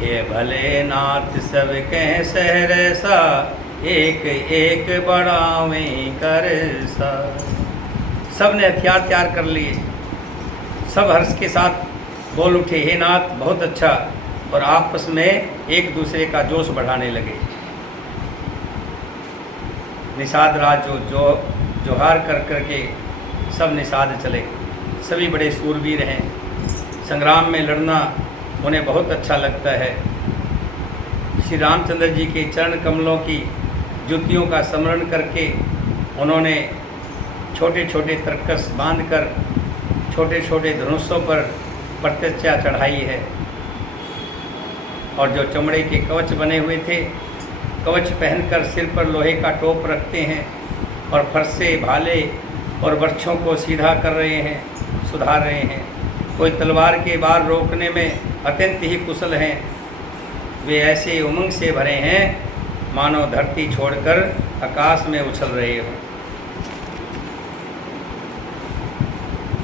ये भले नाथ सब कह सहर सा, एक एक बढ़ावे कर सा। सब ने हथियार तैयार कर लिए, सब हर्ष के साथ बोल उठे, हे नाथ बहुत अच्छा, और आपस में एक दूसरे का जोश बढ़ाने लगे। निषाद राज जो जोहार कर करके सब निषाद चले। सभी बड़े सूरवीर हैं, संग्राम में लड़ना उन्हें बहुत अच्छा लगता है। श्री रामचंद्र जी के चरण कमलों की जुतियों का स्मरण करके उन्होंने छोटे छोटे तरकस बांधकर छोटे छोटे धनुषों पर प्रत्यक्षा चढ़ाई है और जो चमड़े के कवच बने हुए थे, कवच पहनकर सिर पर लोहे का टोप रखते हैं और फरसे, भाले और वृक्षों को सीधा कर रहे हैं, सुधार रहे हैं। कोई तलवार के बार रोकने में अत्यंत ही कुशल हैं। वे ऐसे उमंग से भरे हैं मानो धरती छोड़कर आकाश में उछल रहे हो।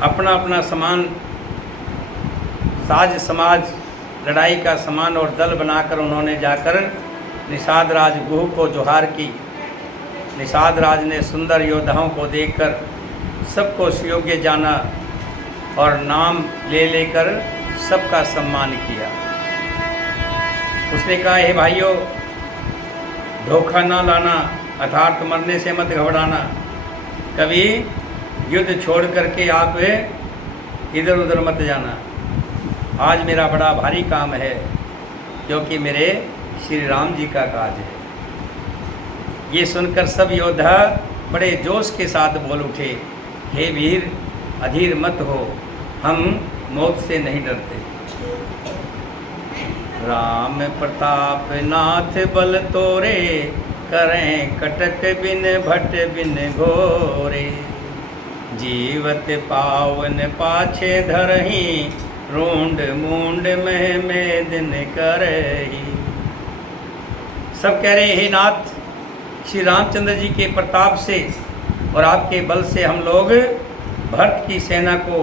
अपना अपना समान साज समाज, लड़ाई का समान और दल बनाकर उन्होंने जाकर निषाद राज गुह को जोहार की। निषाद राज ने सुंदर योद्धाओं को देखकर सबको सुयोग्य जाना और नाम ले लेकर सबका सम्मान किया। उसने कहा, हे भाइयों, धोखा ना लाना, अर्थात मरने से मत घबराना। कभी युद्ध छोड़ करके आप इधर उधर मत जाना। आज मेरा बड़ा भारी काम है क्योंकि मेरे श्री राम जी का काज है। ये सुनकर सब योद्धा बड़े जोश के साथ बोल उठे, हे वीर, अधीर मत हो, हम मौत से नहीं डरते। राम प्रताप नाथ बल तोरे, करें कटक बिन भट बिन घोरे। जीवत पावन पाछे धरही, रूंड मूंड में दिन करही। सब कह रहे, हे नाथ, श्री रामचंद्र जी के प्रताप से और आपके बल से हम लोग भरत की सेना को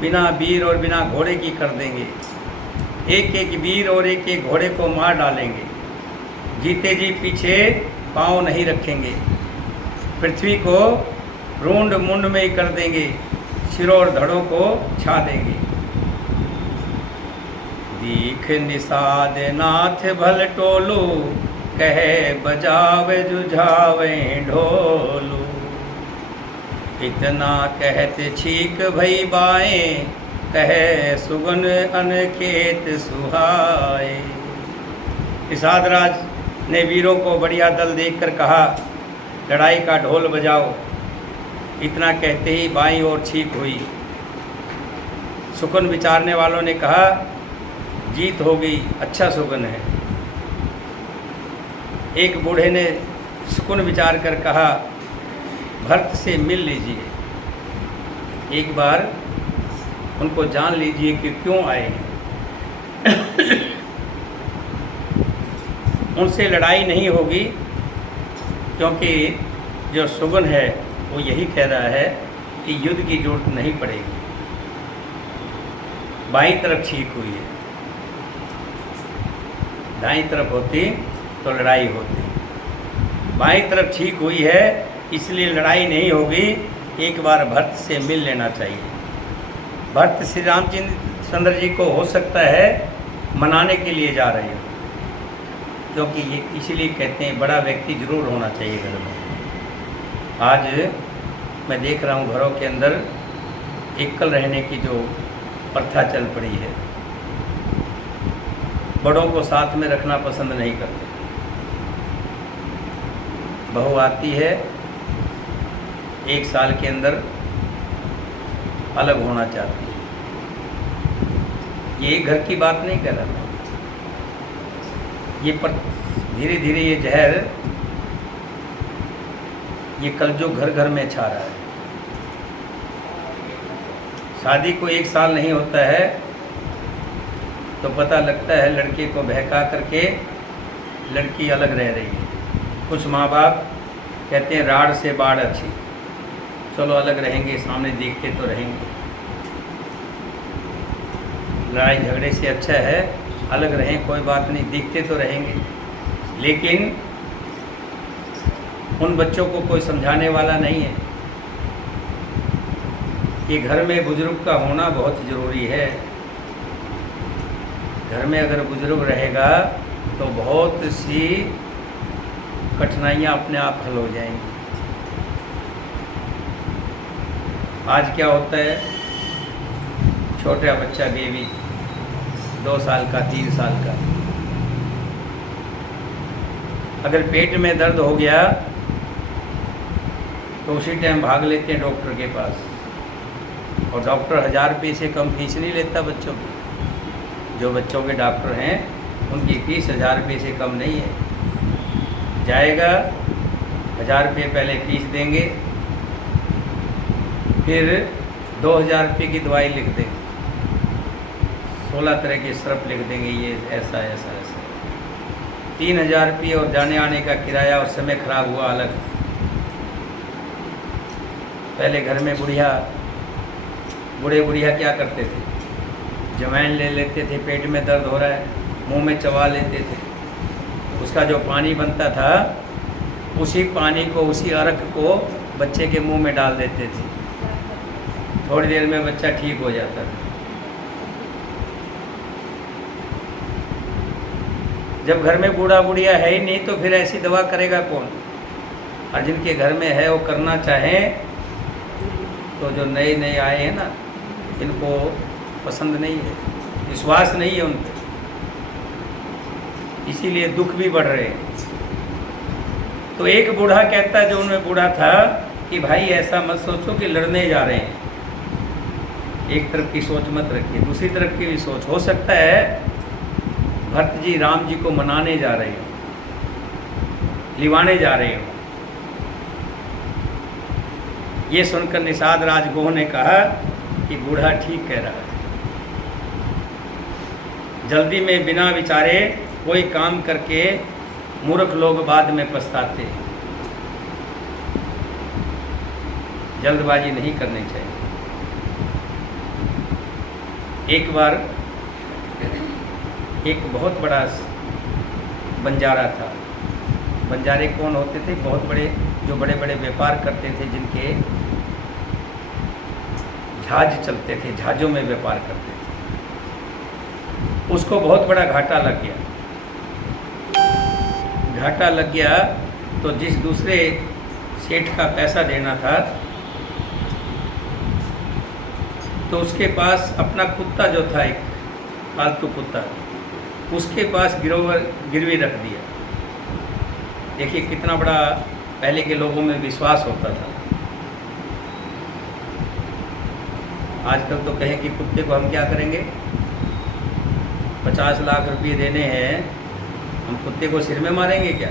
बिना वीर और बिना घोड़े की कर देंगे। एक एक वीर और एक एक घोड़े को मार डालेंगे। जीते जी पीछे पाँव नहीं रखेंगे। पृथ्वी को रूंड मुंड में ही कर देंगे। सिरों और धड़ों को छा देंगे। दीख निषाद नाथ भल टोलू, कहे बजावे जुझावे ढोलू। इतना कहते छीक भई बाए, कहे सुगन अनखेत सुहाए। निषाद राज ने वीरों को बढ़िया दल देखकर कहा, लड़ाई का ढोल बजाओ। इतना कहते ही बाईं ओर छीक हुई। सुकन विचारने वालों ने कहा, जीत हो गई, अच्छा सुगन है। एक बूढ़े ने सुकन विचार कर कहा, भरत से मिल लीजिए, एक बार उनको जान लीजिए कि क्यों आए हैं। उनसे लड़ाई नहीं होगी, क्योंकि जो सुगन है वो यही कह रहा है कि युद्ध की जरूरत नहीं पड़ेगी। बाईं तरफ छीक हुई है, दाईं तरफ होती तो लड़ाई होती। बाईं तरफ छीक हुई है, इसलिए लड़ाई नहीं होगी, एक बार भरत से मिल लेना चाहिए। भरत श्री रामचंद्र जी को हो सकता है मनाने के लिए जा रहे हैं, क्योंकि ये इसलिए कहते हैं बड़ा व्यक्ति जरूर होना चाहिए घर में। आज मैं देख रहा हूँ घरों के अंदर एकल रहने की जो प्रथा चल पड़ी है, बड़ों को साथ में रखना पसंद नहीं करते। बहू आती है, एक साल के अंदर अलग होना चाहती है। ये घर की बात नहीं कर रहा मैं, ये पर धीरे धीरे ये जहर, ये कल जो घर घर में छा रहा है। शादी को 1 साल नहीं होता है तो पता लगता है लड़के को बहका करके लड़की अलग रह रही है। कुछ माँ बाप कहते हैं राड़ से बाढ़ अच्छी, चलो अलग रहेंगे, सामने देखते तो रहेंगे। लड़ाई झगड़े से अच्छा है अलग रहें, कोई बात नहीं, दिखते तो रहेंगे। लेकिन उन बच्चों को कोई समझाने वाला नहीं है कि घर में बुजुर्ग का होना बहुत ज़रूरी है। घर में अगर बुजुर्ग रहेगा तो बहुत सी कठिनाइयाँ अपने आप हल हो जाएंगी। आज क्या होता है, छोटा बच्चा बेबी 2 साल का 3 साल का, अगर पेट में दर्द हो गया तो उसी टाइम भाग लेते हैं डॉक्टर के पास, और डॉक्टर 1000 रुपये से कम फीस नहीं लेता बच्चों की। जो बच्चों के डॉक्टर हैं उनकी फीस 1000 रुपये से कम नहीं है। जाएगा 1000 रुपये पहले फीस देंगे, फिर 2000 रुपये की दवाई लिख देंगे, 16 तरह के सिरप लिख देंगे, ये ऐसा ऐसा ऐसा। 3000 रुपये और जाने आने का किराया और समय खराब हुआ अलग। पहले घर में बूढ़े बुढ़िया क्या करते थे, जमैन ले लेते थे, पेट में दर्द हो रहा है, मुंह में चबा लेते थे, उसका जो पानी बनता था उसी पानी को, उसी अर्क को बच्चे के मुंह में डाल देते थे। थोड़ी देर में बच्चा ठीक हो जाता था। जब घर में बूढ़ा बुढ़िया है ही नहीं तो फिर ऐसी दवा करेगा कौन। और जिनके घर में है वो करना चाहें तो जो नए नए आए हैं ना, इनको पसंद नहीं है, विश्वास नहीं है उन पर, इसीलिए दुख भी बढ़ रहे हैं। तो एक बूढ़ा कहता है, जो उनमें बूढ़ा था, कि भाई ऐसा मत सोचो कि लड़ने जा रहे हैं। एक तरफ की सोच मत रखिए, दूसरी तरफ की भी सोच। हो सकता है भरत जी राम जी को मनाने जा रहे हो, लिवाने जा रहे हो। ये सुनकर निषाद राजगोह ने कहा कि बूढ़ा ठीक कह रहा है। जल्दी में बिना विचारे कोई काम करके मूर्ख लोग बाद में पछताते हैं। जल्दबाजी नहीं करनी चाहिए। एक बार एक बहुत बड़ा बंजारा था। बंजारे कौन होते थे? बहुत बड़े, जो बड़े बड़े व्यापार करते थे, जिनके जहाज चलते थे, जहाज़ों में व्यापार करते थे। उसको बहुत बड़ा घाटा लग गया। घाटा लग गया तो जिस दूसरे सेठ का पैसा देना था, तो उसके पास अपना कुत्ता जो था, एक पालतू कुत्ता, उसके पास गिरवी रख दिया। देखिए कितना बड़ा पहले के लोगों में विश्वास होता था। आजकल तो कहें कि कुत्ते को हम क्या करेंगे, 50 लाख रुपए देने हैं, हम कुत्ते को सिर में मारेंगे क्या?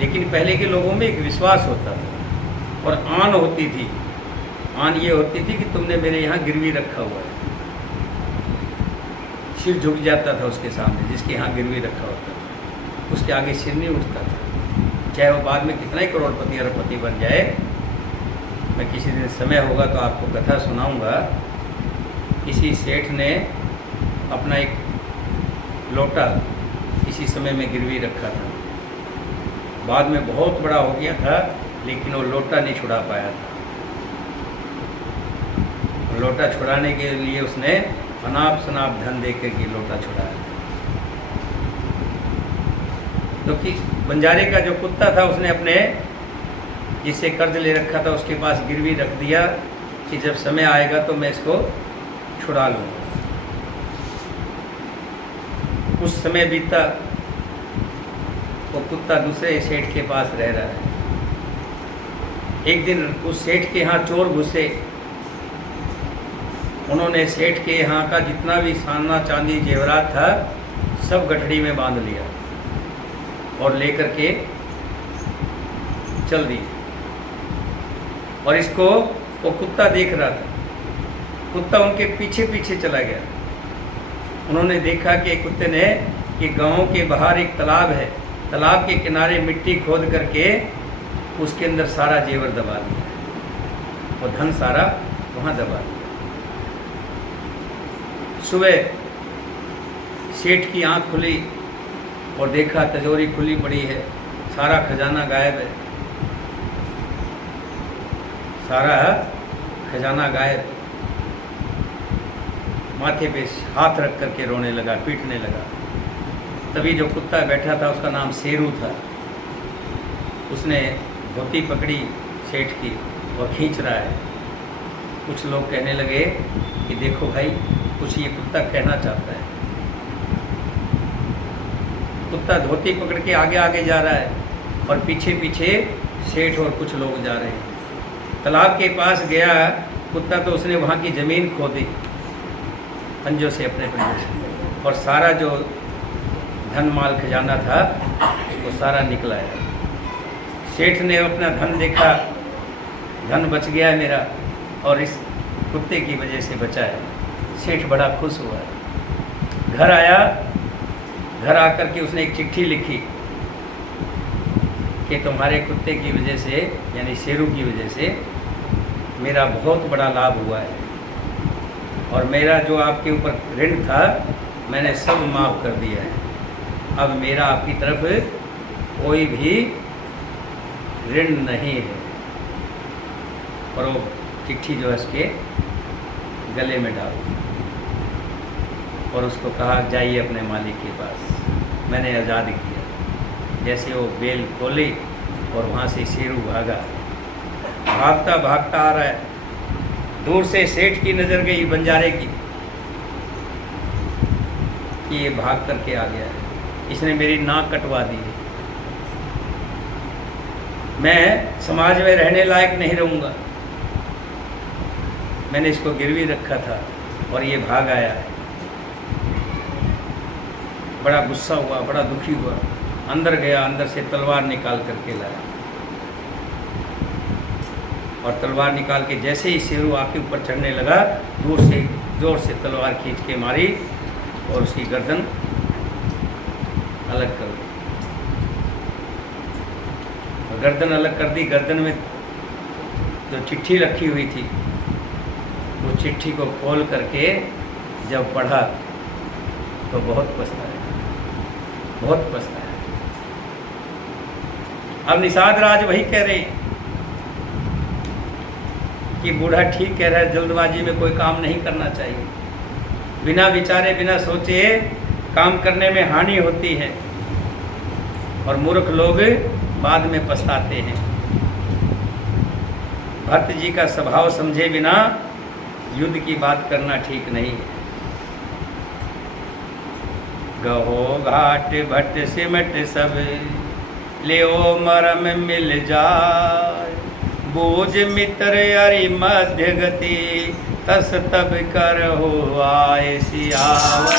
लेकिन पहले के लोगों में एक विश्वास होता था और आन होती थी। आन ये होती थी कि तुमने मेरे यहाँ गिरवी रखा हुआ है। सिर झुक जाता था उसके सामने, जिसके यहाँ गिरवी रखा होता था, उसके आगे सिर नहीं उठता था, चाहे वो बाद में कितना ही करोड़पति अरबपति बन जाए। मैं किसी दिन समय होगा तो आपको कथा सुनाऊंगा। किसी सेठ ने अपना एक लोटा किसी समय में गिरवी रखा था, बाद में बहुत बड़ा हो गया था, लेकिन वो लोटा नहीं छुड़ा पाया था। लोटा छुड़ाने के लिए उसने अनाप शनाप धन दे के लोटा छुड़ाया था। क्योंकि बंजारे का जो कुत्ता था, उसने अपने जिससे कर्ज ले रखा था उसके पास गिरवी रख दिया कि जब समय आएगा तो मैं इसको छुड़ा लूँगा। उस समय बीता, वो कुत्ता दूसरे सेठ के पास रह रहा है। एक दिन उस सेठ के यहाँ चोर घुसे। उन्होंने सेठ के यहाँ का जितना भी सोना चांदी जेवरात था सब गठड़ी में बांध लिया और लेकर के चल दी। और इसको वो कुत्ता देख रहा था। कुत्ता उनके पीछे पीछे चला गया। उन्होंने देखा कि कुत्ते ने कि गांव के बाहर एक तालाब है, तालाब के किनारे मिट्टी खोद करके उसके अंदर सारा जेवर दबा दिया, वो धन सारा वहाँ दबा दिया। सुबह सेठ की आंख खुली और देखा तिजोरी खुली पड़ी है, सारा खजाना गायब है, सारा खजाना गायब। माथे पे हाथ रख करके रोने लगा, पीटने लगा। तभी जो कुत्ता बैठा था उसका नाम शेरू था। उसने धोती पकड़ी सेठ की और खींच रहा है। कुछ लोग कहने लगे कि देखो भाई, कुछ ये कुत्ता कहना चाहता है। कुत्ता धोती पकड़ के आगे आगे जा रहा है और पीछे पीछे सेठ और कुछ लोग जा रहे हैं। तालाब के पास गया कुत्ता तो उसने वहाँ की ज़मीन खोदी पंजों से, अपने पंजों से, और सारा जो धन माल खजाना था वो सारा निकला है। सेठ ने अपना धन देखा, धन बच गया है मेरा, और इस कुत्ते की वजह से बचा है। सेठ बड़ा खुश हुआ। घर आया, घर आकर के उसने एक चिट्ठी लिखी कि तुम्हारे कुत्ते की वजह से, यानी शेरू की वजह से मेरा बहुत बड़ा लाभ हुआ है, और मेरा जो आपके ऊपर ऋण था मैंने सब माफ़ कर दिया है। अब मेरा आपकी तरफ कोई भी ऋण नहीं है। और वो चिट्ठी जो है उसके गले में डाल दी और उसको कहा जाइए अपने मालिक के पास, मैंने आज़ाद किया। जैसे वो बेल खोली और वहाँ से शेरू भागा, भागता भागता आ रहा है। दूर से सेठ की नज़र गई बंजारे की कि ये भाग करके आ गया है, इसने मेरी नाक कटवा दी है, मैं समाज में रहने लायक नहीं रहूँगा। मैंने इसको गिरवी रखा था और ये भाग आया है। बड़ा गुस्सा हुआ, बड़ा दुखी हुआ, अंदर गया, अंदर से तलवार निकाल करके लाया, और तलवार निकाल के जैसे ही शेरू आके ऊपर चढ़ने लगा, दूर से जोर से तलवार खींच के मारी और उसकी गर्दन अलग कर दी। गर्दन अलग कर दी। गर्दन में जो चिट्ठी रखी हुई थी, वो चिट्ठी को खोल करके जब पढ़ा तो बहुत पछताया, बहुत पछताया। अब निषाद राज वही कह रहे कि बूढ़ा ठीक कह रहा है, जल्दबाजी में कोई काम नहीं करना चाहिए। बिना विचारे बिना सोचे काम करने में हानि होती है और मूर्ख लोग बाद में पछताते हैं। भक्त जी का स्वभाव समझे बिना युद्ध की बात करना ठीक नहीं है। गहो घाट भट्ट सिमट सब लेओ मरम मिल जाय, बूझ मित्र अरि मध्य गति तस तब कर हो आय सियावर।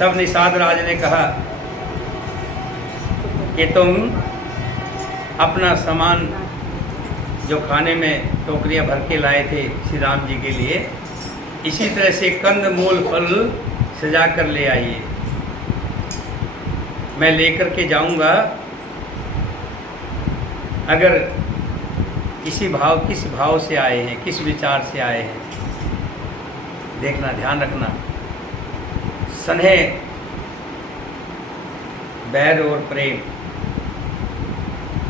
तब निषाद राज ने कहा कि तुम अपना सामान जो खाने में टोकरियां भर के लाए थे श्री राम जी के लिए, इसी तरह से कंद मूल फल सजा कर ले आइए। मैं लेकर के जाऊंगा। अगर किस भाव से आए हैं, किस विचार से आए हैं, देखना, ध्यान रखना। स्नेह, बैर और प्रेम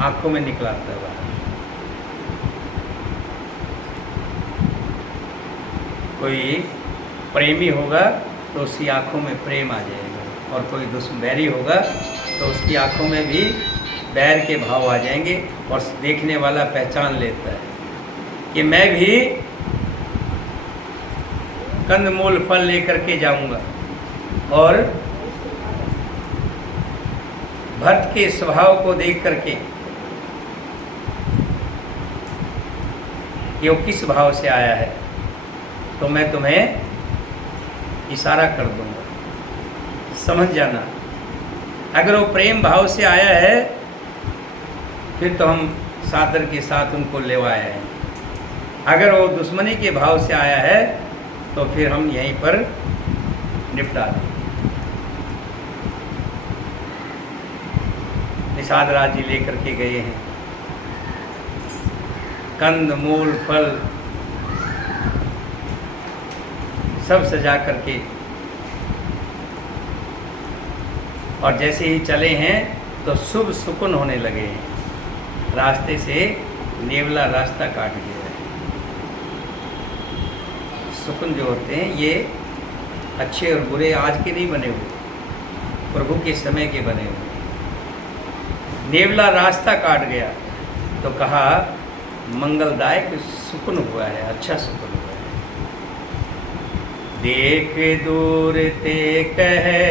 आंखों में निकलाता हुआ। कोई प्रेमी होगा तो उसकी आंखों में प्रेम आ जाएगा, और कोई बैरी होगा तो उसकी आंखों में भी बैर के भाव आ जाएंगे, और देखने वाला पहचान लेता है कि मैं भी कंदमूल फल लेकर के जाऊंगा। और भक्त के स्वभाव को देख करके कि वो किस भाव से आया है, तो मैं तुम्हें इशारा कर दूंगा, समझ जाना। अगर वो प्रेम भाव से आया है फिर तो हम सादर के साथ उनको लेवाए हैं। अगर वो दुश्मनी के भाव से आया है तो फिर हम यहीं पर निपटा दें। निषाद राज जी लेकर के गए हैं कंद मूल फल सब सजा करके, और जैसे ही चले हैं तो शुभ सुकुन होने लगे हैं। रास्ते से नेवला रास्ता काट गया है। सुकुन जो होते हैं ये अच्छे और बुरे आज के नहीं बने हुए, प्रभु के समय के बने हुए। नेवला रास्ता काट गया तो कहा मंगलदायक सुकुन हुआ है, अच्छा सुकुन हुआ है। देख दूर ते कहे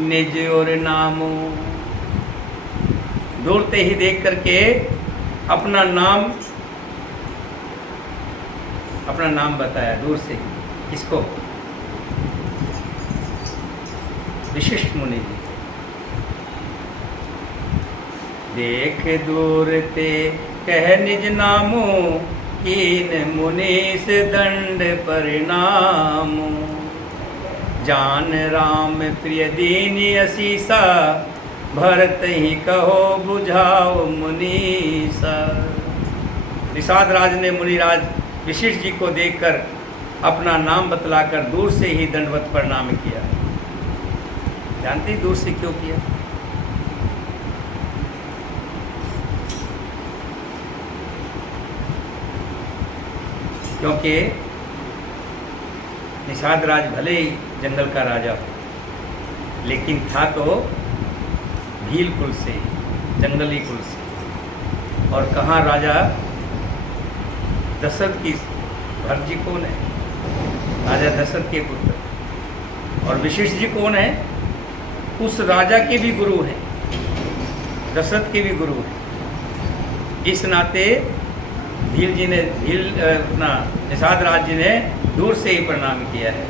निज और नामो, दूर ते ही देख करके अपना नाम बताया दूर से। किसको? विशिष्ट मुनि जी। देख दूर ते कह निज नामो, कीन मुनीस दंड परिणामो। जान राम प्रिय दीन असीसा, भरत ही कहो बुझाओ मुनीसा। निषाद राज ने मुनिराज विशिष्ट जी को देखकर अपना नाम बतलाकर दूर से ही दंडवत प्रणाम किया। जानते दूर से क्यों किया? क्योंकि निषाद राज भले ही जंगल का राजा हो, लेकिन था तो भील कुल से, जंगली कुल से। और कहाँ राजा दशरथ की, भरत जी कौन है? राजा दशरथ के पुत्र। और वशिष्ठ जी कौन है? उस राजा के भी गुरु हैं, दशरथ के भी गुरु हैं। इस नाते भील जी ने, अपना निषाद राज जी ने दूर से ही प्रणाम किया है।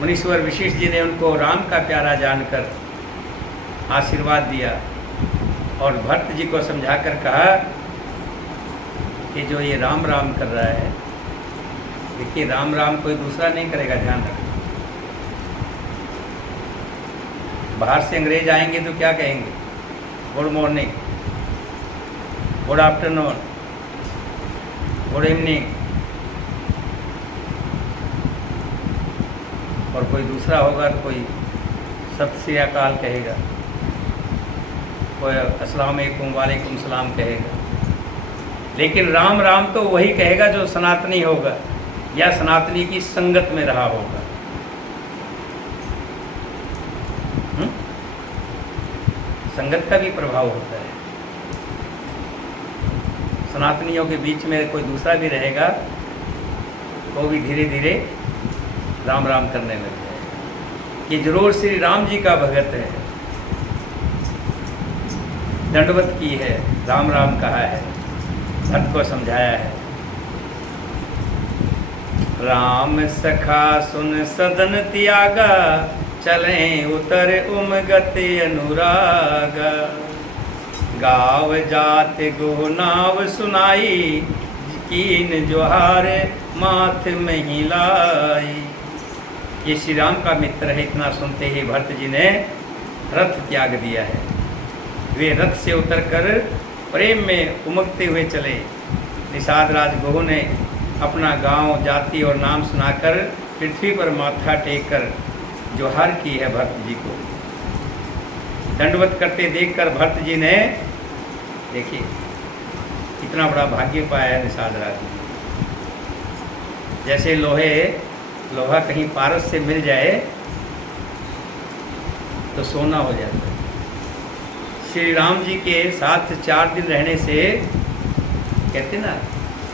मुनीश्वर वशिष्ठ जी ने उनको राम का प्यारा जानकर आशीर्वाद दिया और भरत जी को समझाकर कहा कि जो ये राम राम कर रहा है, देखिए राम राम कोई दूसरा नहीं करेगा, ध्यान रखना। बाहर से अंग्रेज आएंगे तो क्या कहेंगे? Good morning, good afternoon, good evening. और कोई दूसरा होगा तो कोई सत श्री अकाल कहेगा, कोई अस्सलाम वालेकुम, वालेकुम सलाम कहेगा। लेकिन राम राम तो वही कहेगा जो सनातनी होगा या सनातनी की संगत में रहा होगा। संगत का भी प्रभाव होता है। सनातनियों के बीच में कोई दूसरा भी रहेगा तो भी धीरे धीरे राम राम करने लग जाएगा कि जरूर श्री राम जी का भगत है, दंडवत की है, राम राम कहा है, भक्त को समझाया है। राम सखा सुन सदन त्यागा, चलें उतर उमगत अनुराग। गाव जात गो नाव सुनाई, कीन जोहार माथ महिलाई। ये श्री राम का मित्र है। इतना सुनते ही भरत जी ने रथ त्याग दिया है। वे रथ से उतरकर प्रेम में उमगते हुए चले। निषाद राज गोह ने अपना गांव, जाति और नाम सुनाकर पृथ्वी पर माथा टेक कर जोहार की है भरत जी को। दंडवत करते देखकर भरत जी ने, देखिए कितना बड़ा भाग्य पाया है निषाद राज जी। जैसे लोहा कहीं पारस से मिल जाए तो सोना हो जाता है। श्री राम जी के साथ 4 दिन रहने से, कहते ना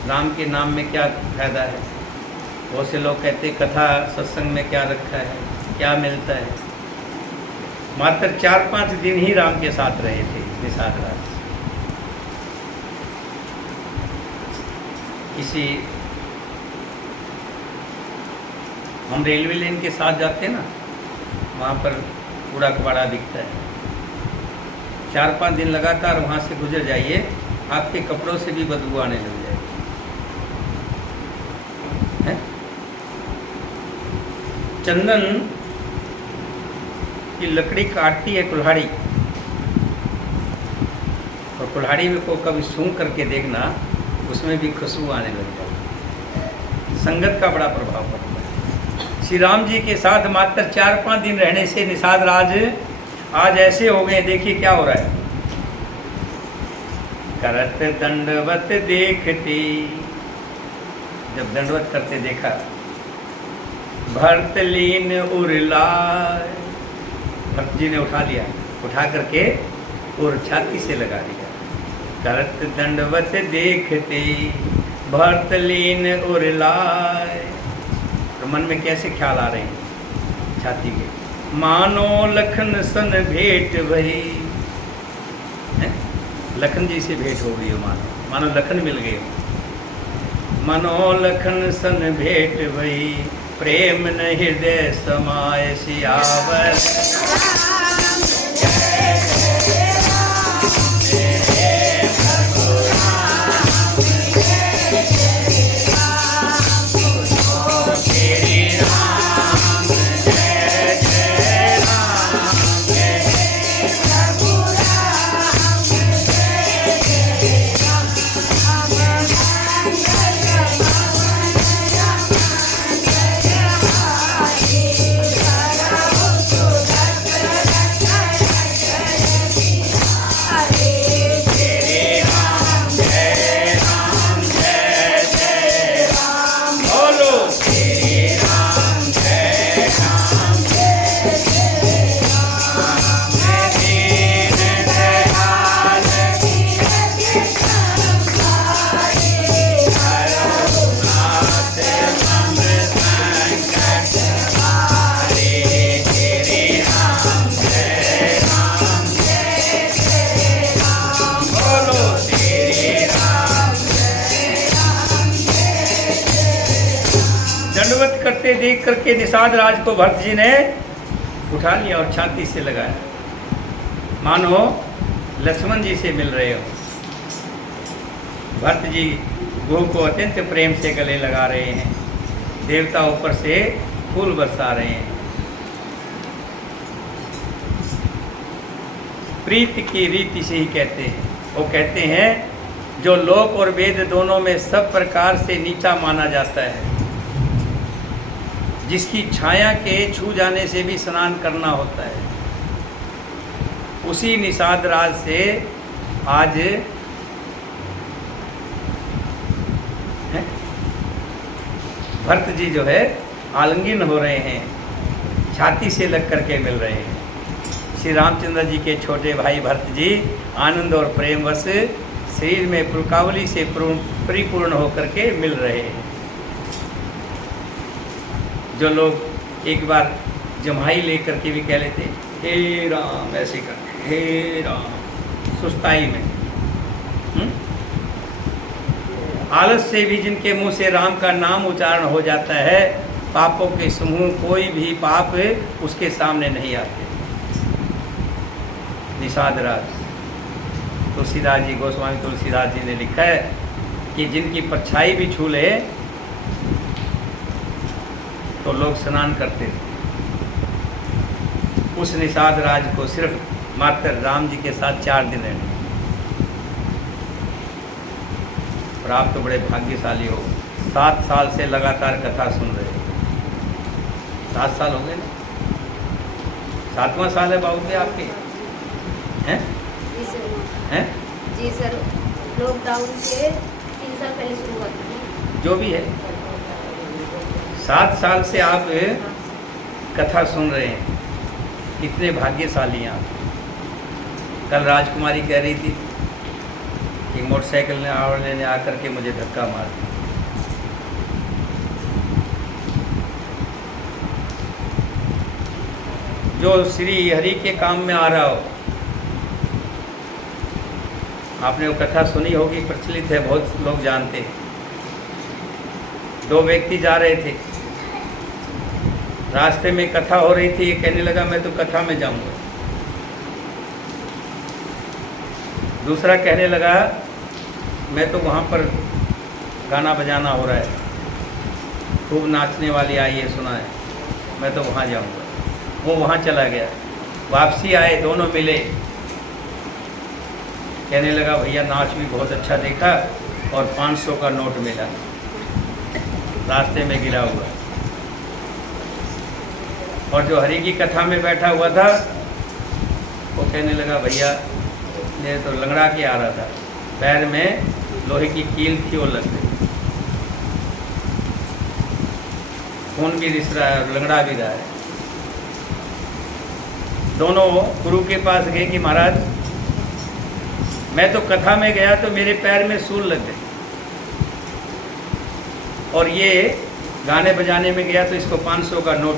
राम के नाम में क्या फायदा है। बहुत से लोग कहते कथा सत्संग में क्या रखा है, क्या मिलता है। मात्र 4-5 दिन ही राम के साथ रहे थे निषाद राज। किसी, हम रेलवे लाइन के साथ जाते हैं ना, वहाँ पर कूड़ा कबाड़ा दिखता है। 4-5 दिन लगातार वहाँ से गुजर जाइए, आपके कपड़ों से भी बदबू आने लग जाएगी। चंदन की लकड़ी काटती है कुल्हाड़ी, और कुल्हाड़ी में को कभी सूंघ करके देखना, उसमें भी खुशबू आने लग जाती। संगत का बड़ा प्रभाव पड़ता है। श्री राम जी के साथ मात्र 4-5 दिन रहने से निषाद राज आज ऐसे हो गए। देखिए क्या हो रहा है। करत दंडवत देखती, जब दंडवत करते देखा, भरत लीन उरलाय, भरत जी ने उठा लिया, उठा करके और छाती से लगा दिया। करत दंडवत देखते, भरत लीन उरलाय। तो मन में कैसे ख्याल आ रहे हैं छाती के, मानो लखन सन भेंट भई। लखन जी से भेंट हो गई हो, मानो लखन मिल गए हो। मनो लखन सन भेंट भई, प्रेम न हृदय समाय सियावर। दंडवत करते देख करके निषाद राज को भरत जी ने उठा लिया और छाती से लगाया, मानो लक्ष्मण जी से मिल रहे हो। भरत जी गुरु को अत्यंत प्रेम से गले लगा रहे हैं, देवता ऊपर से फूल बरसा रहे हैं। प्रीति की रीति से ही कहते हैं, वो कहते हैं जो लोक और वेद दोनों में सब प्रकार से नीचा माना जाता है, जिसकी छाया के छू जाने से भी स्नान करना होता है, उसी निषाद राज से आज भरत जी जो है आलिंगन हो रहे हैं, छाती से लग करके मिल रहे हैं। श्री रामचंद्र जी के छोटे भाई भरत जी आनंद और प्रेमवश शरीर में पुलकावली से परिपूर्ण होकर के मिल रहे हैं। जो लोग एक बार जम्हाई लेकर के भी कह लेते हे राम, ऐसे करते हे राम सुस्ताई में। आलस से भी जिनके मुंह से राम का नाम उच्चारण हो जाता है, पापों के समूह कोई भी पाप उसके सामने नहीं आते। निषाद राज तुलसीदास जी, गोस्वामी तुलसीदास जी ने लिखा है कि जिनकी परछाई भी छू ले तो लोग स्नान करते थे। उस निषाद राज को सिर्फ मात्र राम जी के साथ 4 दिन रहने। और आप तो बड़े भाग्यशाली हो, 7 साल से लगातार कथा सुन रहे हो। 7 साल हो गए ना? 7वां साल है बाबू जी आपके, हैं? जी सर। हैं? जी सर, लॉकडाउन से 3 साल पहले शुरू हुआ था। जो भी है, 7 साल से आप कथा सुन रहे हैं, कितने भाग्यशाली हैं आप। कल राजकुमारी कह रही थी कि मोटरसाइकिल ने आकर के मुझे धक्का मार दिया। जो श्री हरि के काम में आ रहा हो, आपने वो कथा सुनी होगी, प्रचलित है, बहुत लोग जानते हैं। 2 व्यक्ति जा रहे थे, रास्ते में कथा हो रही थी। ये कहने लगा मैं तो कथा में जाऊंगा। दूसरा कहने लगा मैं तो वहाँ पर गाना बजाना हो रहा है, खूब नाचने वाली आई है, सुना है, मैं तो वहाँ जाऊंगा। वो वहाँ चला गया, वापसी आए, दोनों मिले। कहने लगा भैया नाच भी बहुत अच्छा देखा और 500 का नोट मिला रास्ते में गिरा हुआ। और जो हरि की कथा में बैठा हुआ था वो कहने लगा भैया मेरे तो लंगड़ा के आ रहा था, पैर में लोहे की कील थी, वो लग गई, खून भी रिस रहा है और लंगड़ा भी रहा है। दोनों गुरु के पास गए कि महाराज मैं तो कथा में गया तो मेरे पैर में सूल लग गई, और ये गाने बजाने में गया तो इसको 500 का नोट